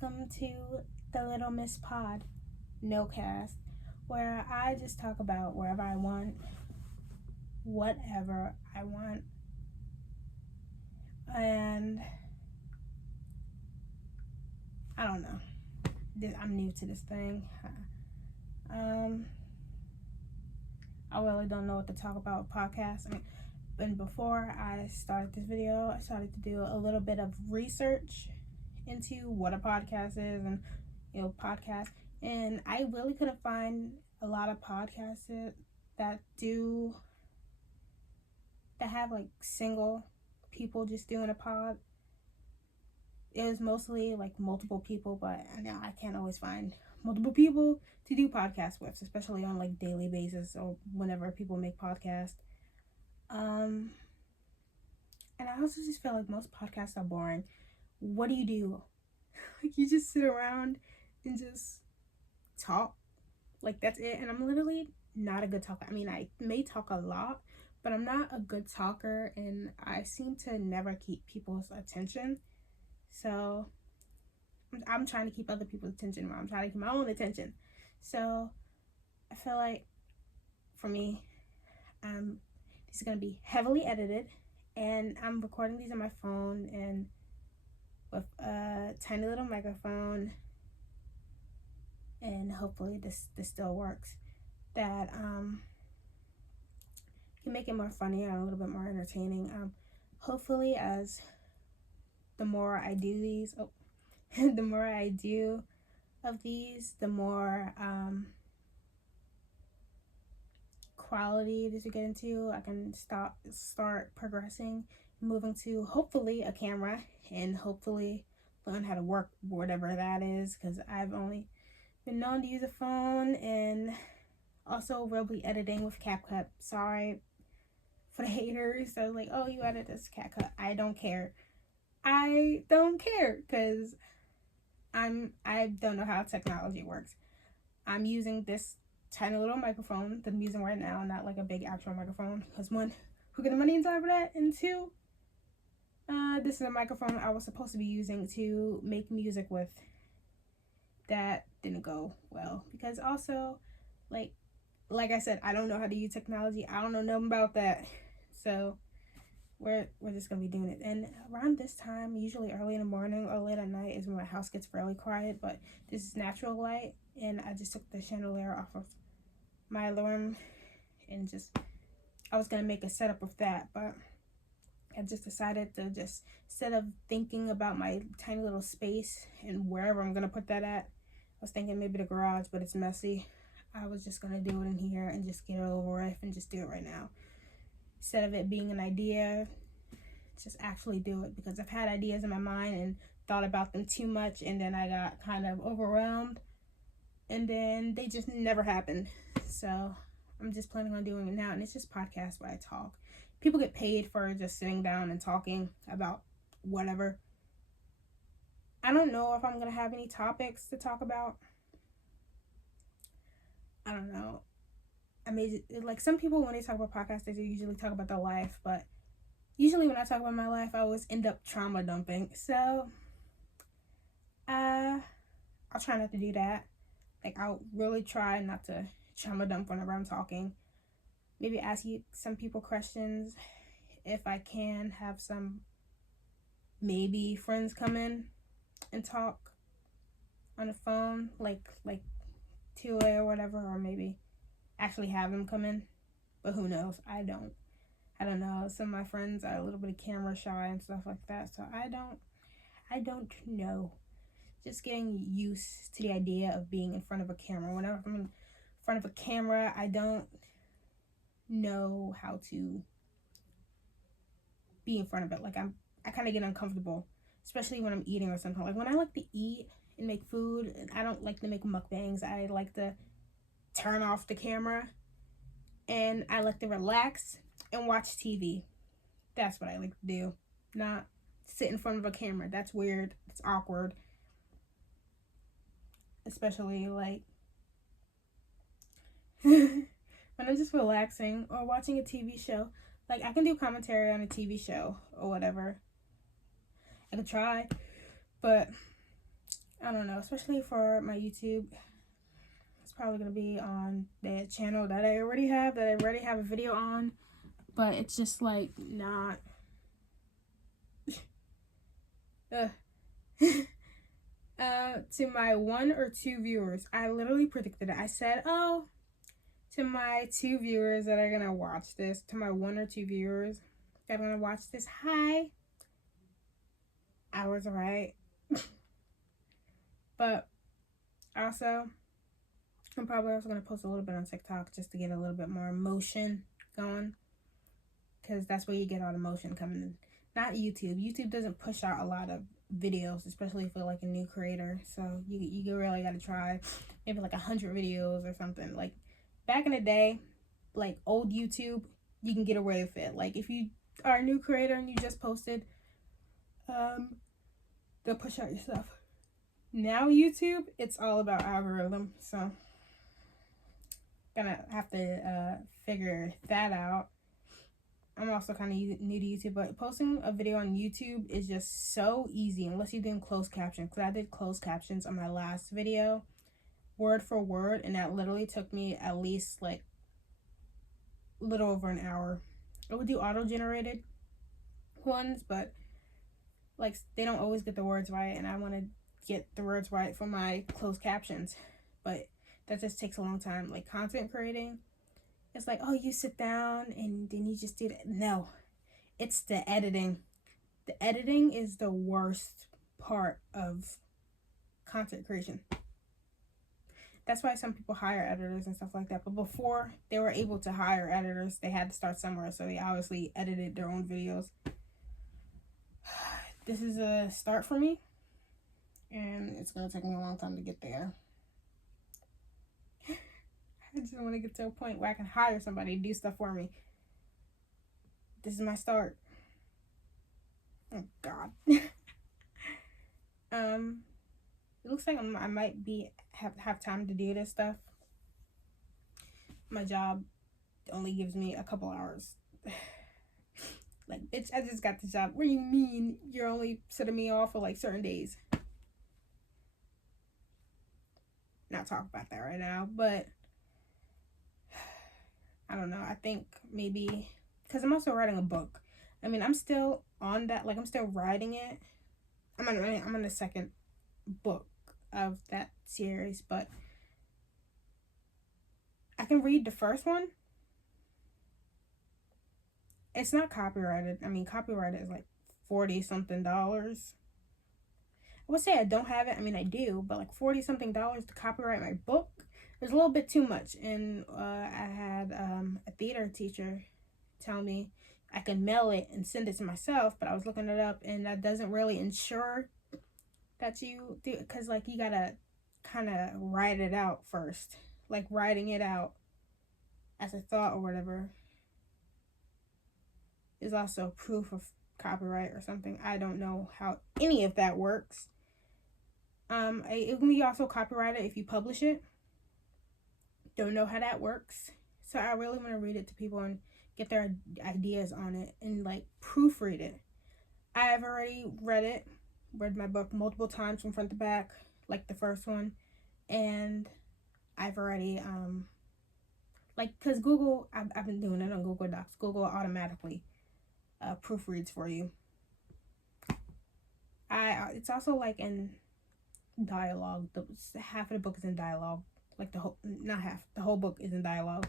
welcome to the Little Miss Pod, no cast, where I just talk about wherever I want, whatever I want, and I don't know. I'm new to this thing. I really don't know what to talk about with podcasts. And before I started this video, I started to do a little bit of research into what a podcast is and podcasts. And I really couldn't find a lot of podcasts that have like single people just doing a pod. It was mostly like multiple people, but now I can't always find multiple people to do podcasts with, especially on like daily basis or whenever people make podcasts. And I also just feel like most podcasts are boring. What do? Like, you just sit around and just talk. Like, that's it. And I'm literally not a good talker. I mean, I may talk a lot, but I'm not a good talker, and I seem to never keep people's attention. So I'm trying to keep other people's attention while I'm trying to keep my own attention. So I feel like for me, these are going to be heavily edited, and I'm recording these on my phone and with a tiny little microphone, and hopefully this still works, that can make it more funny and a little bit more entertaining. Hopefully, as the more I do these, the more I do of these, the more quality that you get into, I can start progressing, moving to hopefully a camera, and hopefully learn how to work whatever that is, because I've only been known to use a phone, and also will be editing with CapCut. Sorry for the haters. So like, oh, you edit this CapCut. I don't care, because I don't know how technology works. I'm using this tiny little microphone that I'm using right now, not like a big actual microphone, because one, who get the money in time for that, and two, this is a microphone I was supposed to be using to make music with. That didn't go well, because also, like I said, I don't know how to use technology. I don't know nothing about that. So we're just gonna be doing it. And around this time, usually early in the morning or late at night, is when my house gets fairly quiet, but this is natural light, and I just took the chandelier off of my alarm, and I was gonna make a setup of that, but I just decided to just, instead of thinking about my tiny little space and wherever I'm gonna put that at, I was thinking maybe the garage, but it's messy. I was just gonna do it in here and just get it over with and just do it right now. Instead of it being an idea, just actually do it, because I've had ideas in my mind and thought about them too much, and then I got kind of overwhelmed, and then they just never happened. So I'm just planning on doing it now, and it's just podcasts where I talk. People get paid for just sitting down and talking about whatever. I don't know if I'm going to have any topics to talk about. I don't know. I mean, like, some people, when they talk about podcasts, they usually talk about their life, but usually when I talk about my life, I always end up trauma dumping. So I'll try not to do that. Like, I'll really try not to trauma dump whenever I'm talking. Maybe ask some people questions. If I can have some maybe friends come in and talk on the phone, like 2-way or whatever, or maybe actually have them come in. But who knows? I don't know. Some of my friends are a little bit camera shy and stuff like that, so I don't know. Just getting used to the idea of being in front of a camera. Whenever I'm in front of a camera, I don't know how to be in front of it. Like, I kind of get uncomfortable, especially when I'm eating or something. Like, when I like to eat and make food, I don't like to make mukbangs. I like to turn off the camera, and I like to relax and watch TV. That's what I like to do. Not sit in front of a camera. That's weird. It's awkward. Especially like when I'm just relaxing or watching a TV show. Like, I can do commentary on a TV show or whatever. I could try, but I don't know, especially for my YouTube. It's probably going to be on the channel that I already have a video on. But it's just like not. To my 1 or 2 viewers, I literally predicted it. I said, oh, to my 2 viewers that are gonna watch this, to my 1 or 2 viewers that are gonna watch this, hi. I was right. But also, I'm probably also gonna post a little bit on TikTok just to get a little bit more motion going, because that's where you get all the motion coming in. Not YouTube. YouTube doesn't push out a lot of videos, especially if you're like a new creator. So you really gotta try maybe like 100 videos or something. Like back in the day, like old YouTube, you can get away with it. Like if you are a new creator and you just posted, they'll push out your stuff. Now YouTube, it's all about algorithm. So gonna have to figure that out. I'm also kind of new to YouTube, but posting a video on YouTube is just so easy unless you're doing closed captions. Because I did closed captions on my last video, word for word, and that literally took me at least like a little over an hour. I would do auto-generated ones, but like they don't always get the words right, and I want to get the words right for my closed captions, but that just takes a long time. Like content creating, it's like, oh, you sit down and then you just do that. No, it's the editing. The editing is the worst part of content creation. That's why some people hire editors and stuff like that. But before they were able to hire editors, they had to start somewhere. So they obviously edited their own videos. This is a start for me, and it's going to take me a long time to get there. I just want to get to a point where I can hire somebody to do stuff for me. This is my start. Oh God. It looks like I might have time to do this stuff. My job only gives me a couple hours. Like, bitch, I just got the job. What do you mean you're only setting me off for like certain days? Not talk about that right now, but I don't know. I think maybe because I'm also writing a book. I mean, I'm still on that. Like, I'm still writing it. I'm on the second book of that series, but I can read the first one. It's not copyrighted. I mean, copyrighted is like $40-something. I would say I don't have it. I mean, I do, but like $40-something to copyright my book is a little bit too much. And I had a theater teacher tell me I could mail it and send it to myself, but I was looking it up, and that doesn't really ensure that you do, because like you gotta kind of write it out first. Like writing it out as a thought or whatever is also proof of copyright or something. I don't know how any of that works. It can be also copyrighted if you publish it. Don't know how that works. So I really want to read it to people and get their ideas on it and like proofread it. I have already read my book multiple times from front to back, like the first one, and I've already because Google, I've been doing it on Google Docs. Google automatically proofreads for you. It's also like in dialogue. Half of the book is in dialogue. Like the whole book is in dialogue.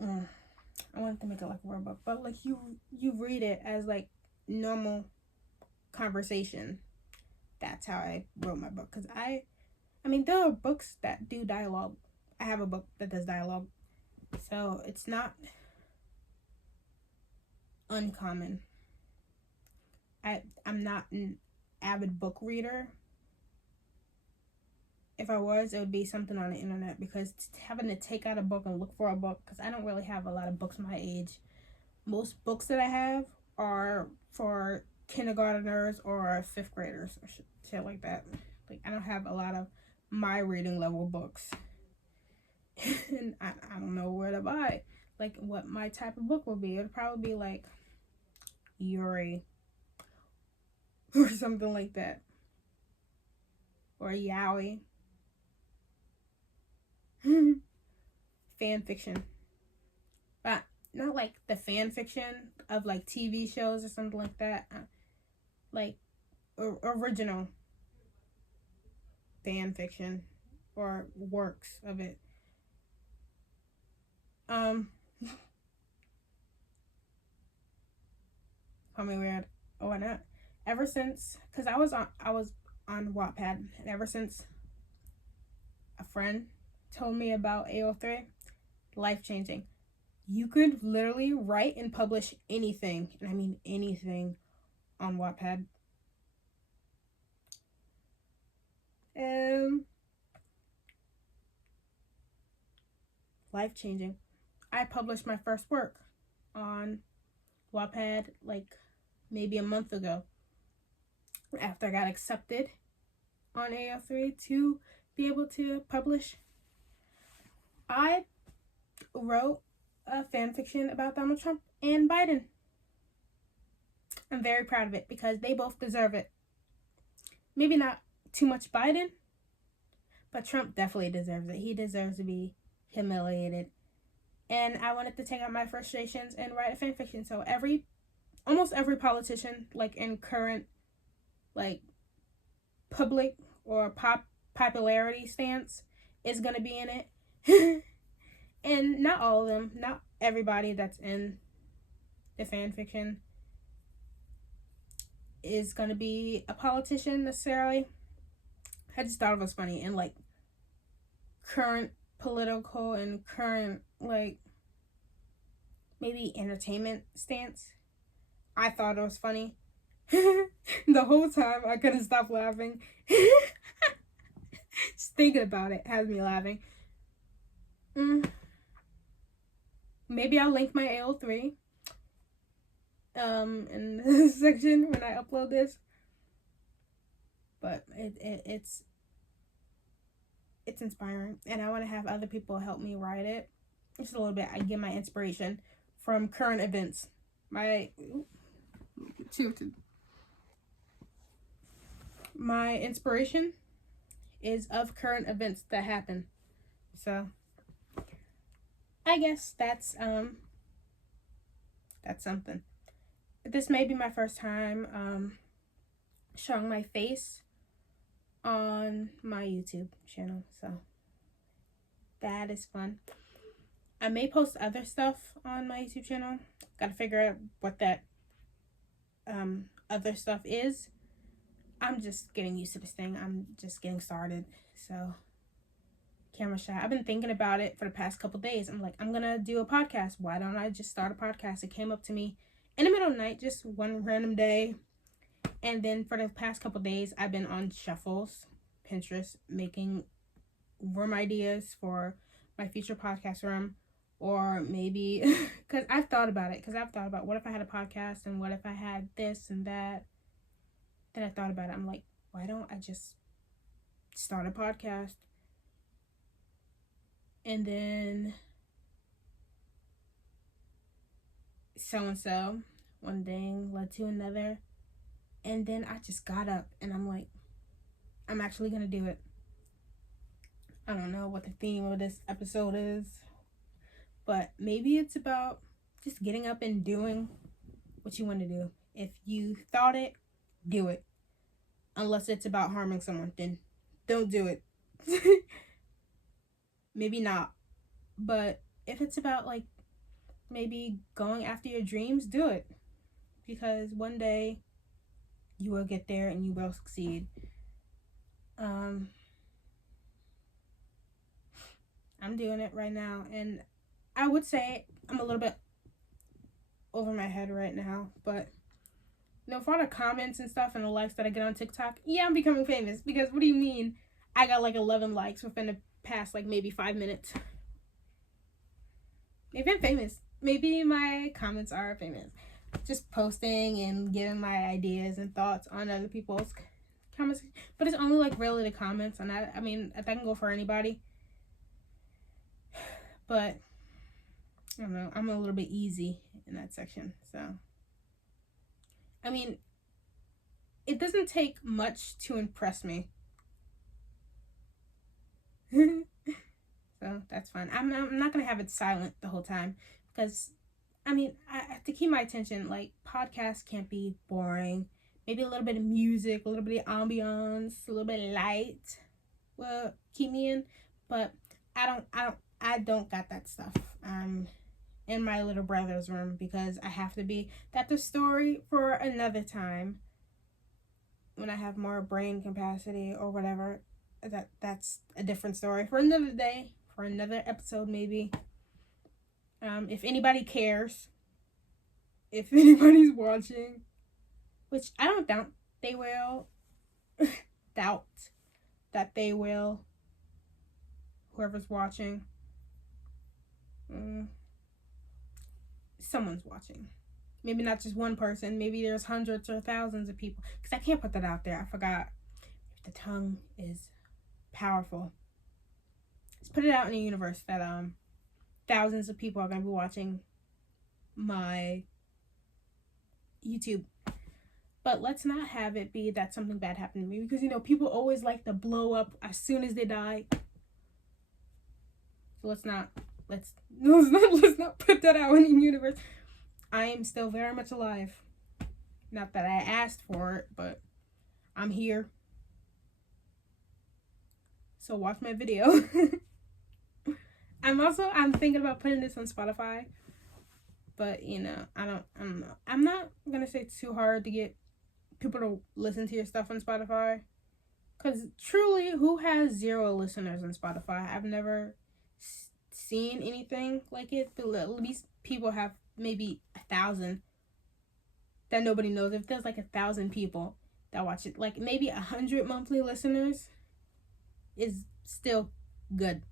I wanted to make it like a word book, but like you read it as like normal conversation. That's how I wrote my book. Because I mean, there are books that do dialogue. I have a book that does dialogue, so it's not uncommon. I'm not an avid book reader. If I was, it would be something on the internet, because having to take out a book and look for a book, because I don't really have a lot of books my age. Most books that I have are for kindergarteners or fifth graders or shit like that. Like, I don't have a lot of my reading level books. And I don't know where to buy. Like, what my type of book would be. It would probably be like Yuri or something like that. or yaoi. Fan fiction. But not like the fan fiction of like TV shows or something like that. Like original fan fiction or works of it. Call me weird. Oh, why not? Ever since, cause I was on Wattpad, and ever since a friend told me about AO3, life changing. You could literally write and publish anything, and I mean anything, on Wattpad. Life changing. I published my first work on Wattpad like maybe a month ago, after I got accepted on AO3 to be able to publish. I wrote a fan fiction about Donald Trump and Biden. I'm very proud of it because they both deserve it. Maybe not too much Biden, but Trump definitely deserves it. He deserves to be humiliated. And I wanted to take out my frustrations and write a fan fiction. So almost every politician, like in current, like public or popularity stance, is gonna be in it. And not all of them, not everybody that's in the fan fiction is gonna be a politician necessarily. I just thought it was funny, and like current political and current like maybe entertainment stance, I thought it was funny. The whole time I couldn't stop laughing. Just thinking about it has me laughing. Maybe I'll link my AO3 in this section when I upload this. But it's inspiring, and I want to have other people help me write it. Just a little bit. I get my inspiration from current events. My inspiration is of current events that happen. So I guess that's something. This may be my first time showing my face on my YouTube channel, so that is fun. I may post other stuff on my YouTube channel. Gotta figure out what that other stuff is. I'm just getting used to this thing. I'm just getting started, so camera shy. I've been thinking about it for the past couple days. I'm like, I'm gonna do a podcast. Why don't I just start a podcast? It came up to me in the middle of the night, just one random day. And then for the past couple days, I've been on shuffles, Pinterest, making room ideas for my future podcast room. Or maybe, because I've thought about it. Because I've thought about what if I had a podcast and what if I had this and that. Then I thought about it. I'm like, why don't I just start a podcast? And then so-and-so, one thing led to another. And then I just got up and I'm like, I'm actually going to do it. I don't know what the theme of this episode is, but maybe it's about just getting up and doing what you want to do. If you thought it, do it. Unless it's about harming someone, then don't do it. Maybe not. But if it's about like maybe going after your dreams, do it. Because one day you will get there and you will succeed. I'm doing it right now, and I would say I'm a little bit over my head right now, but for all the comments and stuff and the likes that I get on TikTok, yeah, I'm becoming famous. Because what do you mean I got like 11 likes within the past like maybe 5 minutes? Maybe I'm famous. Maybe my comments are famous. Just posting and giving my ideas and thoughts on other people's comments, but it's only like really the comments, and I mean that can go for anybody. But I don't know, I'm a little bit easy in that section. So I mean, it doesn't take much to impress me. So that's fun. I'm not gonna have it silent the whole time because, I mean, I have to keep my attention. Like, podcasts can't be boring. Maybe a little bit of music, a little bit of ambiance, a little bit of light will keep me in. But I don't got that stuff. In my little brother's room because I have to be. That's a story for another time. When I have more brain capacity or whatever, that's a different story for another day, for another episode maybe. If anybody cares, if anybody's watching, which I don't doubt they will, doubt that they will, whoever's watching, someone's watching. Maybe not just one person. Maybe there's hundreds or thousands of people. Because I can't put that out there. I forgot. The tongue is powerful. Let's put it out in the universe that thousands of people are going to be watching my YouTube. But let's not have it be that something bad happened to me. Because, people always like to blow up as soon as they die. So let's not put that out in the universe. I am still very much alive. Not that I asked for it, but I'm here. So watch my video. I'm thinking about putting this on Spotify. But, I don't know. I'm not going to say it's too hard to get people to listen to your stuff on Spotify. Because truly, who has 0 listeners on Spotify? I've never seen anything like it. But at least people have maybe 1,000 that nobody knows. If there's like 1,000 people that watch it, like maybe 100 monthly listeners is still good.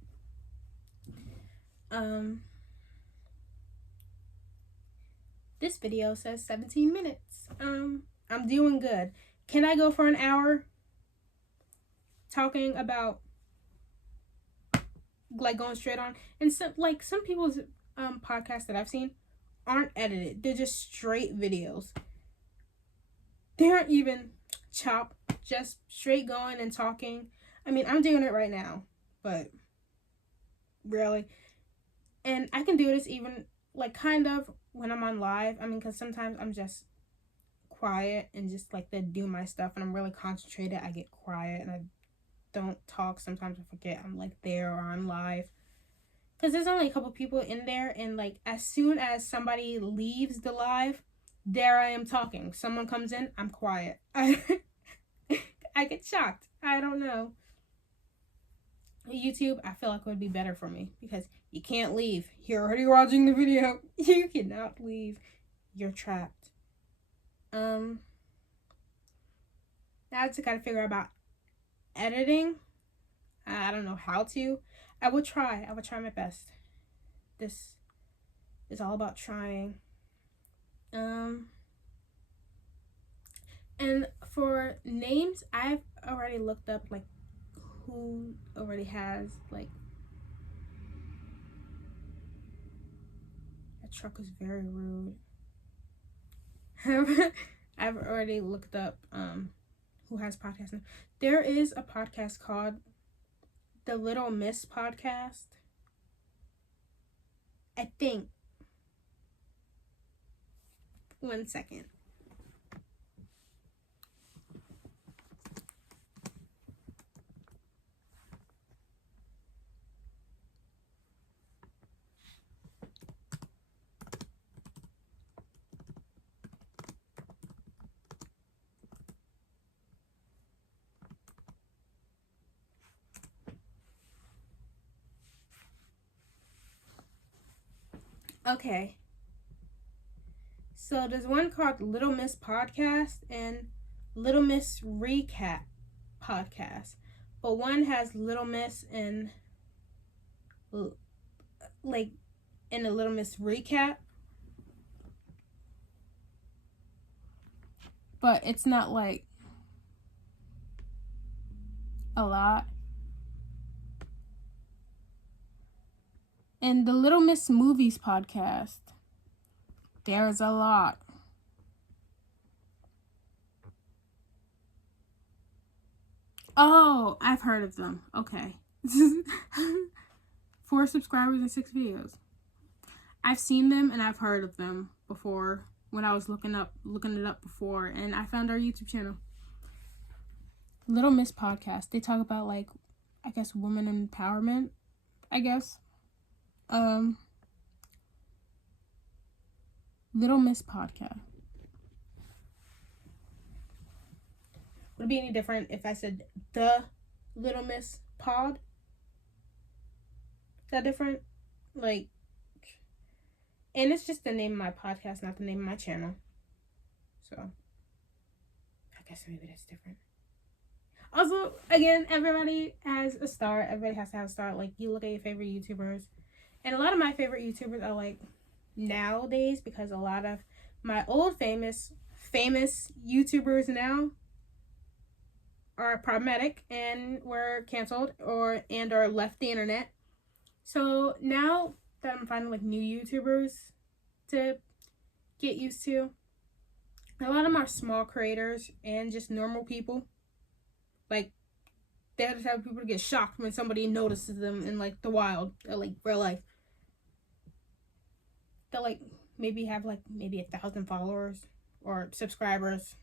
This video says 17 minutes. I'm doing good. Can I go for an hour talking about, like, going straight on? And some people's podcasts that I've seen aren't edited. They're just straight videos. They aren't even chopped, just straight going and talking. I mean, I'm doing it right now, but really. And I can do this even, like, kind of when I'm on live. I mean, because sometimes I'm just quiet and just, like, do my stuff, and I'm really concentrated. I get quiet, and I don't talk. Sometimes I forget I'm, like, there or I'm live. Because there's only a couple people in there, and, like, as soon as somebody leaves the live, there I am talking. Someone comes in, I'm quiet. I get shocked. I don't know. YouTube, I feel like would be better for me because you can't leave. You're already watching the video. You cannot leave. You're trapped. Now I just gotta figure out about editing. I don't know how to. I would try my best. This is all about trying. And for names, I've already looked up, like, who already has, like, that truck is very rude. I've already looked up who has podcasts now. There is a podcast called The Little Miss Podcast. I think. One second. Okay. So there's one called Little Miss Podcast and Little Miss Recap Podcast. But one has Little Miss and, like, in a Little Miss Recap. But it's not, like, a lot. And the Little Miss Movies Podcast, there's a lot. Oh, I've heard of them. Okay. 4 subscribers and 6 videos. I've seen them and I've heard of them before when I was looking it up before, and I found our YouTube channel. Little Miss Podcast. They talk about, like, I guess women empowerment, I guess. Little Miss Podcast. Would it be any different if I said the Little Miss Pod? Is that different? Like, and it's just the name of my podcast, not the name of my channel. So, I guess maybe that's different. Also, again, everybody has a start. Everybody has to have a start. Like, you look at your favorite YouTubers. And a lot of my favorite YouTubers are, like, nowadays, because a lot of my old famous YouTubers now are problematic and were canceled or left the internet. So now that I'm finding, like, new YouTubers to get used to, a lot of them are small creators and just normal people. Like, they're the type of people to get shocked when somebody notices them in, like, the wild, or, like, real life. They'll, like, maybe have, like, maybe 1,000 followers or subscribers.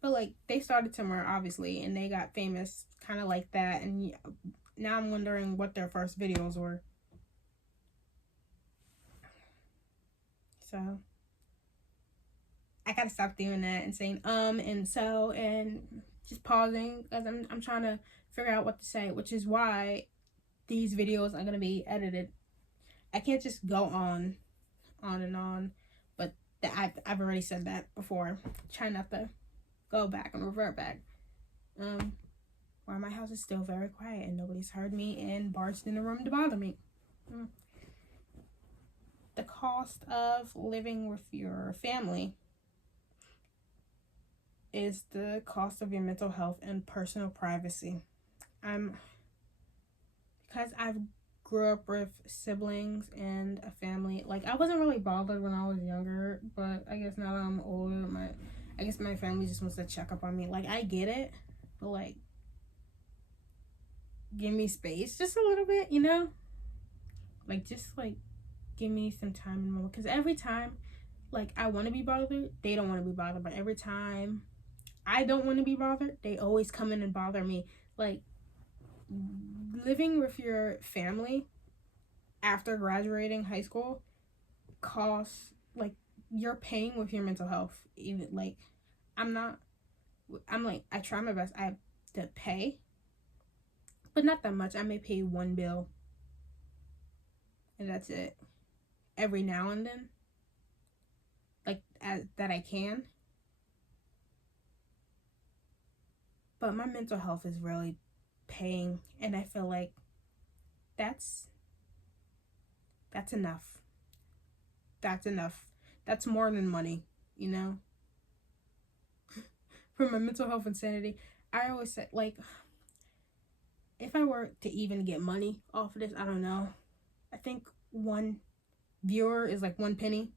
But, like, they started somewhere, obviously, and they got famous kind of like that. And now I'm wondering what their first videos were. So I gotta stop doing that and saying and so and just pausing, because I'm trying to figure out what to say, which is why these videos are gonna be edited. I can't just go on and on, but I've already said that before. Try not to go back and revert back. Why my house is still very quiet and nobody's heard me and barged in the room to bother me. The cost of living with your family is the cost of your mental health and personal privacy. Because I've grew up with siblings and a family. Like, I wasn't really bothered when I was younger, but I guess now that I'm older, I guess my family just wants to check up on me. Like, I get it, but, like, give me space just a little bit, you know? Like, just, like, give me some time and moment. Because every time, like, I want to be bothered, they don't want to be bothered. But every time I don't want to be bothered, they always come in and bother me. Like, living with your family after graduating high school costs, like, you're paying with your mental health. Even, like, I try my best. I have to pay, but not that much. I may pay one bill, and that's it. Every now and then, like, that I can. But my mental health is really paying, and I feel like that's enough. That's enough. That's more than money, you know? For my mental health and sanity, I always say, like, if I were to even get money off of this, I don't know. I think one viewer is like 1 penny.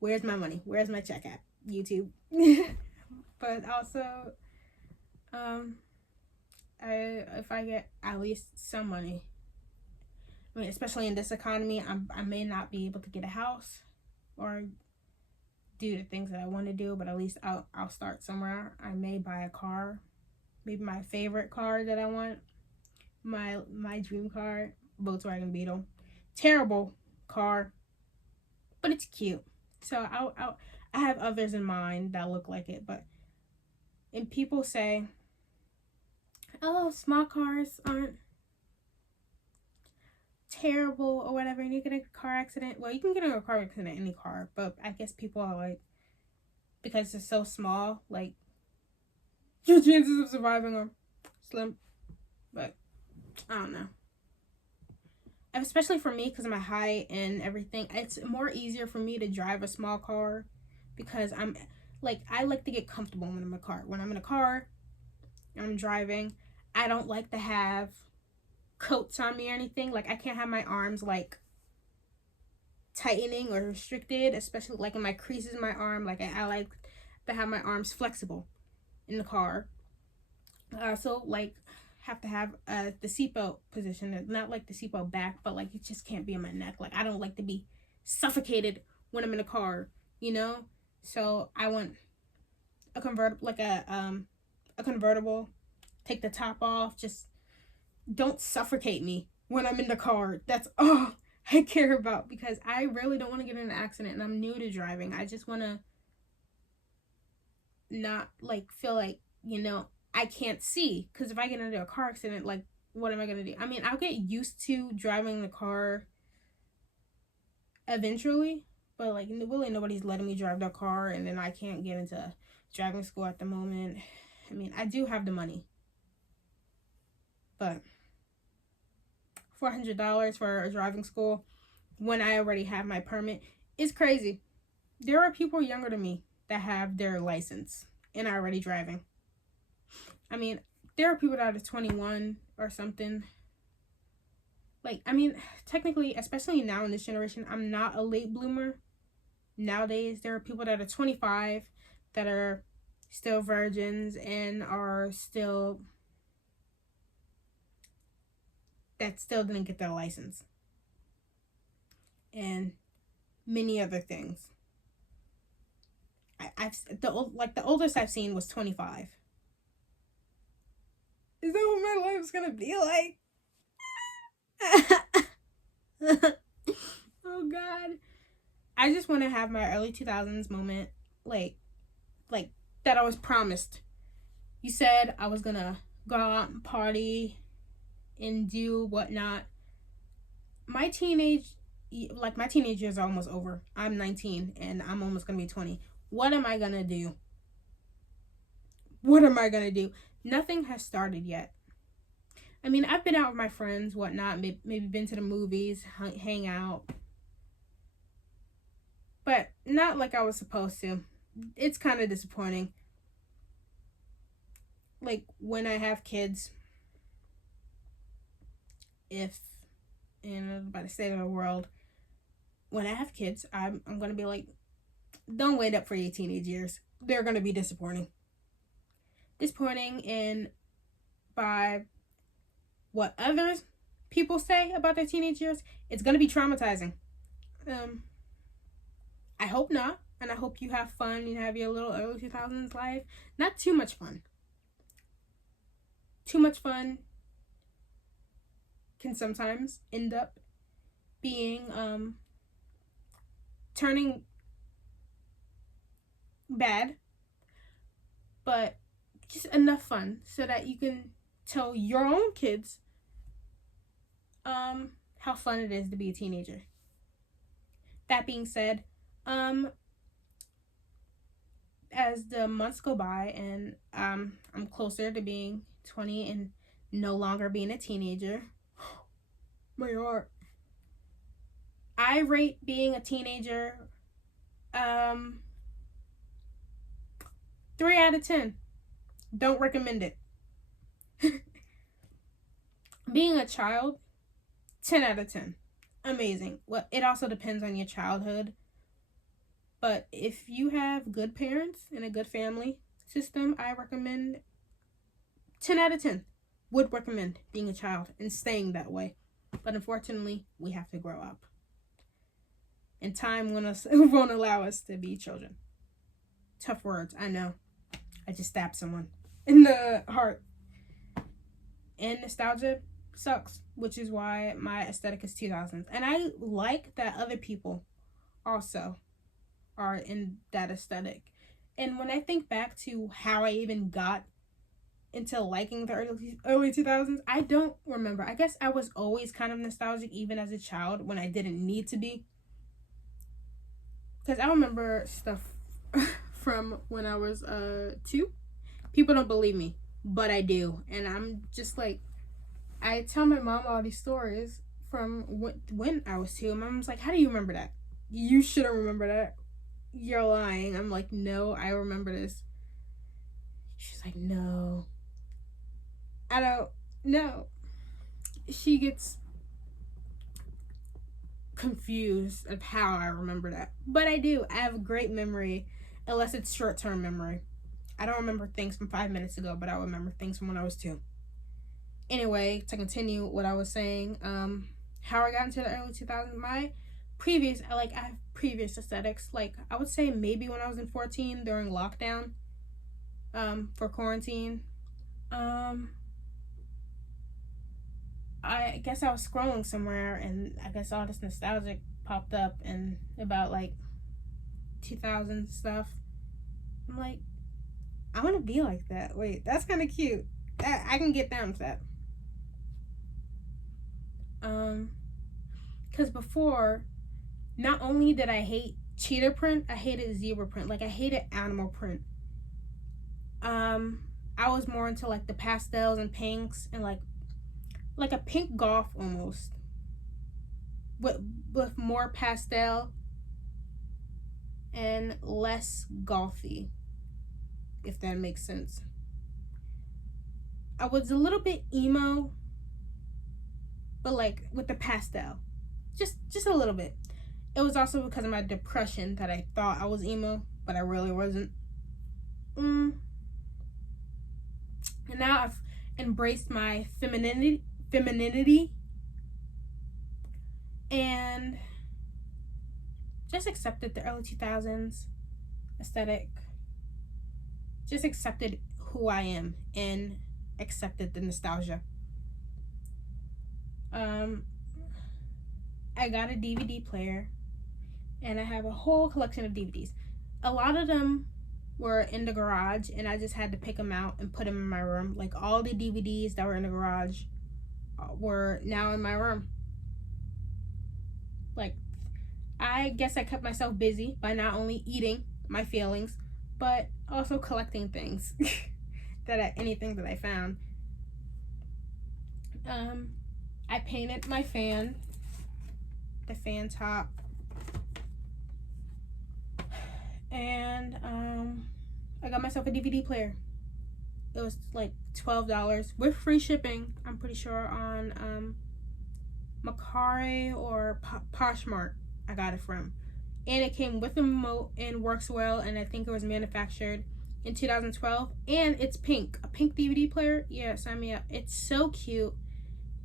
Where's my money? Where's my check at? YouTube. But also, if I get at least some money, I mean, especially in this economy, I may not be able to get a house or do the things that I want to do, but at least I'll start somewhere. I may buy a car, maybe my favorite car that I want, my dream car, Volkswagen Beetle. Terrible car, but it's cute. So I have others in mind that look like it, and people say, oh, small cars aren't terrible or whatever, and you get a car accident. Well, you can get in a car accident in any car, but I guess people are like, because it's so small, like, your chances of surviving are slim. But I don't know. Especially for me, because of my height and everything, it's more easier for me to drive a small car, because I like to get comfortable when I'm in a car. When I'm in a car, I'm driving, I don't like to have coats on me or anything. Like, I can't have my arms, like, tightening or restricted, especially, like, in my creases in my arm. Like, I like to have my arms flexible in the car. I also like have to have the seatbelt position, not like the seatbelt back, but like it just can't be in my neck. Like I don't like to be suffocated when I'm in a car, you know. So I want a convertible. Take the top off. Just don't suffocate me when I'm in the car. That's all I care about, because I really don't want to get in an accident, and I'm new to driving. I just want to not like feel like, I can't see, because if I get into a car accident, like what am I going to do? I mean, I'll get used to driving the car eventually, but like really nobody's letting me drive their car, and then I can't get into driving school at the moment. I mean, I do have the money, but $400 for a driving school when I already have my permit is crazy. There are people younger than me that have their license and are already driving. I mean, there are people that are 21 or something. Like, I mean, technically, especially now in this generation, I'm not a late bloomer. Nowadays, there are people that are 25 that are still virgins and that still didn't get their license. And many other things. The oldest I've seen was 25. Is that what my life's gonna be like? Oh God. I just want to have my early 2000s moment, like that I was promised. You said I was gonna go out and party and do whatnot. My teenage years are almost over. I'm 19 and I'm almost gonna be 20. What am I gonna do? Nothing has started yet. I mean, I've been out with my friends, whatnot, maybe been to the movies, hang out, but not like I was supposed to. It's kind of disappointing. Like, when I have kids, by the state of the world, when I have kids, I'm going to be like, don't wait up for your teenage years. They're going to be disappointing. And by what others people say about their teenage years, it's going to be traumatizing. I hope not. And I hope you have fun and have your little early 2000s life. Not too much fun. Too much fun can sometimes end up being, turning bad. But just enough fun so that you can tell your own kids how fun it is to be a teenager. That being said, as the months go by and I'm closer to being 20 and no longer being a teenager, my heart, I rate being a teenager 3 out of 10. Don't recommend it. Being a child, 10 out of 10. Amazing. Well, it also depends on your childhood. But if you have good parents and a good family system, I recommend 10 out of 10. Would recommend being a child and staying that way. But unfortunately, we have to grow up. And time won't allow us to be children. Tough words, I know. I just stabbed someone in the heart. And nostalgia sucks, which is why my aesthetic is 2000s. And I like that other people also are in that aesthetic. And when I think back to how I even got into liking the early 2000s, I don't remember. I guess I was always kind of nostalgic even as a child when I didn't need to be. Because I remember stuff from when I was 2. People don't believe me, but I do. And I'm just like, I tell my mom all these stories from when I was 2. My mom's like, how do you remember that? You shouldn't remember that. You're lying. I'm like, no, I remember this. She's like, no. I don't know. She gets confused of how I remember that. But I do. I have a great memory, unless it's short-term memory. I don't remember things from 5 minutes ago, but I remember things from when I was 2. Anyway, to continue what I was saying, how I got into the early 2000s, my previous, I have previous aesthetics. Like, I would say maybe when I was in 14 during lockdown, for quarantine. I guess I was scrolling somewhere, and I guess all this nostalgic popped up and about like 2000 stuff. I'm like, I want to be like that. Wait, that's kind of cute. I can get down with that. Because before, not only did I hate cheetah print, I hated zebra print. Like, I hated animal print. I was more into like the pastels and pinks and like a pink golf almost, with more pastel and less golfy, if that makes sense. I was a little bit emo, but like with the pastel, just a little bit. It was also because of my depression that I thought I was emo, but I really wasn't. And now I've embraced my femininity and just accepted the early 2000s aesthetic. Just accepted who I am and accepted the nostalgia. I got a DVD player and I have a whole collection of DVDs. A lot of them were in the garage and I just had to pick them out and put them in my room. Like, all the DVDs that were in the garage were now in my room. Like, I guess I kept myself busy by not only eating my feelings, but also collecting things. Anything that I found. I painted my fan, the fan top, and I got myself a DVD player. It was like $12 with free shipping, I'm pretty sure, on Macari or Poshmark. I got it from, and it came with a remote and works well, and I think it was manufactured in 2012, and it's pink. A pink DVD player? Yeah, sign me up. It's so cute,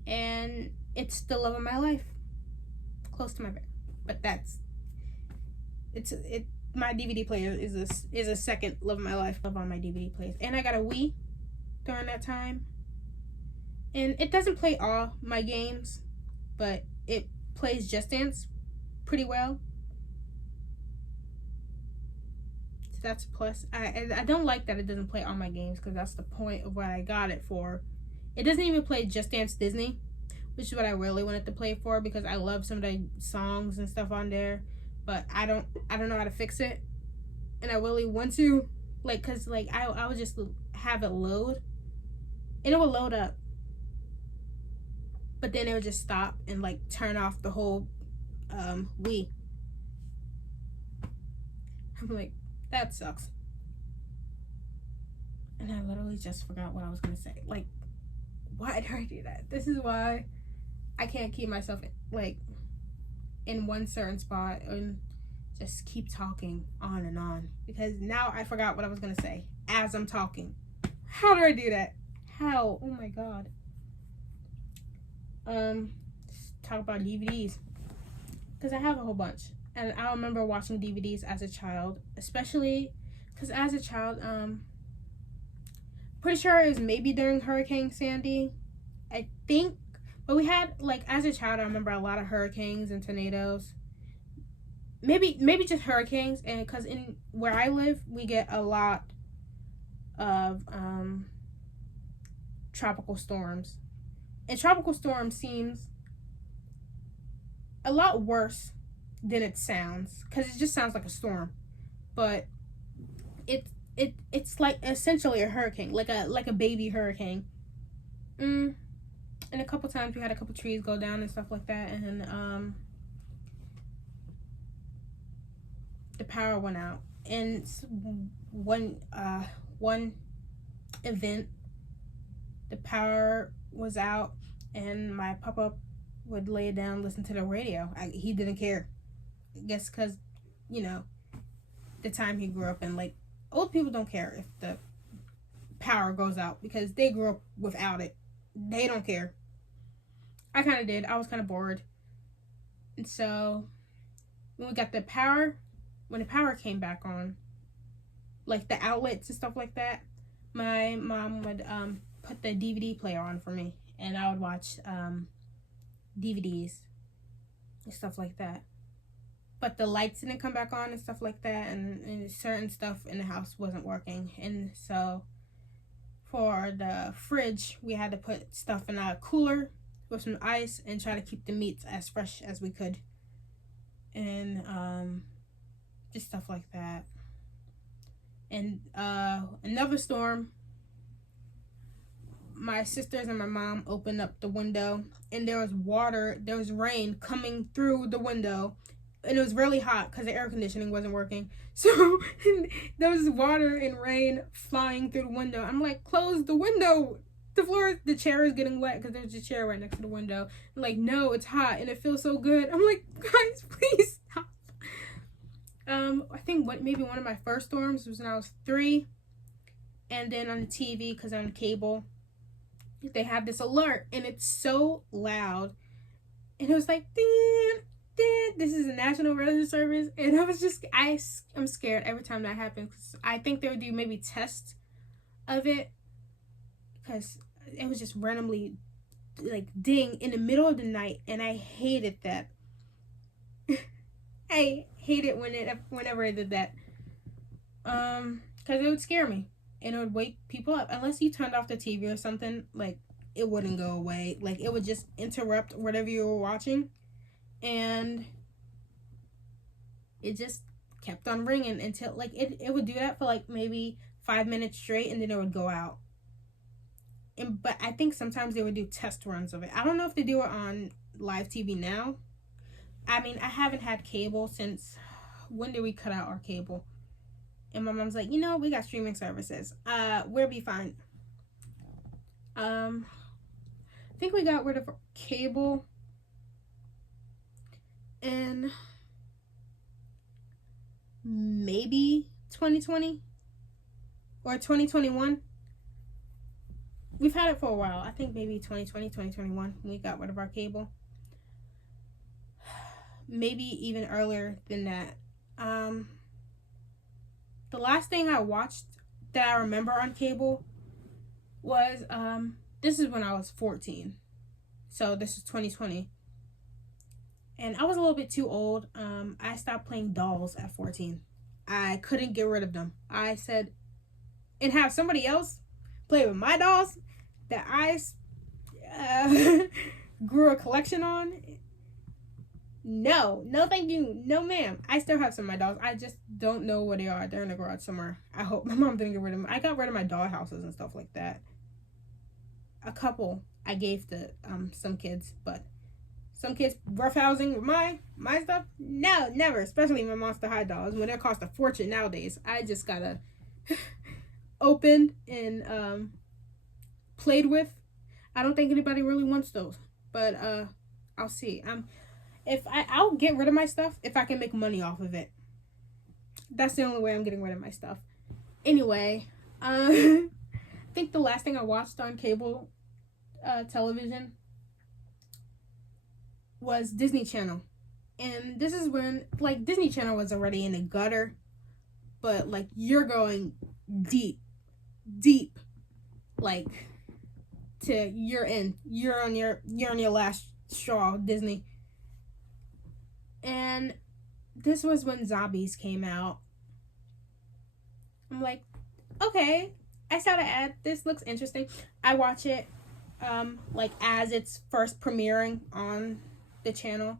and it's the love of my life. Close to my bed, but my DVD player is a second love of my life. Love on my DVD players. And I got a Wii during that time, and it doesn't play all my games, but it plays Just Dance pretty well. So that's a plus. I don't like that it doesn't play all my games, because that's the point of what I got it for. It doesn't even play Just Dance Disney, which is what I really wanted to play for, because I love some of the songs and stuff on there, but I don't know how to fix it, and I really want to, like, cause like I would just have it load, and it would load up, but then it would just stop and like turn off the whole Wii. I'm like, that sucks. And I literally just forgot what I was gonna say. Like, why did I do that? This is why I can't keep myself like in one certain spot and just keep talking on and on, because now I forgot what I was gonna say as I'm talking. How do I do that? How? Oh my god. Talk about DVDs, because I have a whole bunch, and I remember watching DVDs as a child, especially because as a child, pretty sure it was maybe during Hurricane Sandy, I think. But we had, like, as a child, I remember a lot of hurricanes and tornadoes. Maybe just hurricanes, and because in where I live, we get a lot of tropical storms. And tropical storm seems a lot worse than it sounds, because it just sounds like a storm. But it's like essentially a hurricane, like a baby hurricane. And a couple times we had a couple trees go down and stuff like that, and the power went out. And one event, the power was out, and my papa would lay down, listen to the radio. He didn't care. I guess because, the time he grew up in, like, old people don't care if the power goes out because they grew up without it. They don't care. I kind of did. I was kind of bored. And so when we got the power, when the power came back on, like the outlets and stuff like that, my mom would put the DVD player on for me, and I would watch DVDs and stuff like that. But the lights didn't come back on and stuff like that, and certain stuff in the house wasn't working. And so for the fridge, we had to put stuff in a cooler with some ice and try to keep the meats as fresh as we could. And just stuff like that. And another storm, my sisters and my mom opened up the window, and there was rain coming through the window, and it was really hot because the air conditioning wasn't working. So there was water and rain flying through the window. I'm like, close the window. The chair is getting wet because there's a chair right next to the window. I'm like, no, it's hot and it feels so good. I'm like, guys, please stop. I think maybe one of my first storms was when I was 3, and then on the TV, because on cable, they have this alert, and it's so loud, and it was like, this is a National Weather Service, and I was just, I'm scared every time that happens, because I think they would do maybe tests of it, because it was just randomly, like, ding in the middle of the night, and I hated that. I hate it whenever I did that, because it would scare me, and it would wake people up, unless you turned off the TV or something, like, it wouldn't go away, like, it would just interrupt whatever you were watching, and it just kept on ringing until, like, it would do that for, like, maybe 5 minutes straight, and then it would go out. But I think sometimes they would do test runs of it. I don't know if they do it on live TV now. I mean, I haven't had cable since, when did we cut out our cable? And my mom's like, we got streaming services. We'll be fine. I think we got rid of cable in maybe 2020 or 2021. We've had it for a while. I think maybe 2020, 2021, we got rid of our cable. Maybe even earlier than that. The last thing I watched that I remember on cable was, this is when I was 14. So this is 2020. And I was a little bit too old. I stopped playing dolls at 14. I couldn't get rid of them. I said, and have somebody else play with my dolls that I grew a collection on. No, thank you. No, ma'am. I still have some of my dolls. I just don't know where they are. They're in the garage somewhere. I hope my mom didn't get rid of them. I got rid of my doll houses and stuff like that. A couple I gave to some kids, but some kids roughhousing with my stuff? No, never. Especially my Monster High dolls when they cost a fortune nowadays. I just gotta opened and played with. I don't think anybody really wants those, but I'll see. I'll get rid of my stuff if I can make money off of it. That's the only way I'm getting rid of my stuff. Anyway, I think the last thing I watched on cable television was Disney Channel. And this is when, like, Disney Channel was already in the gutter, but, like, you're going deep, like, to you're on your last straw, Disney. And this was when Zombies came out. I'm like, okay, I saw the ad. This looks interesting. I watch it, like, as it's first premiering on the channel.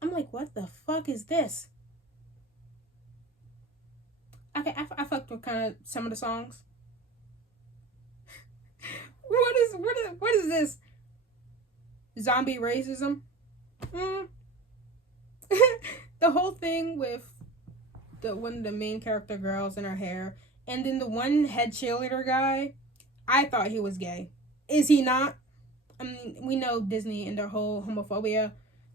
I'm like, what the fuck is this? Okay, I fucked with kind of some of the songs. What is this? Zombie racism? The whole thing with one of the main character girls and her hair, and then the one head cheerleader guy, I thought he was gay. Is he not? I mean, we know Disney and their whole homophobia,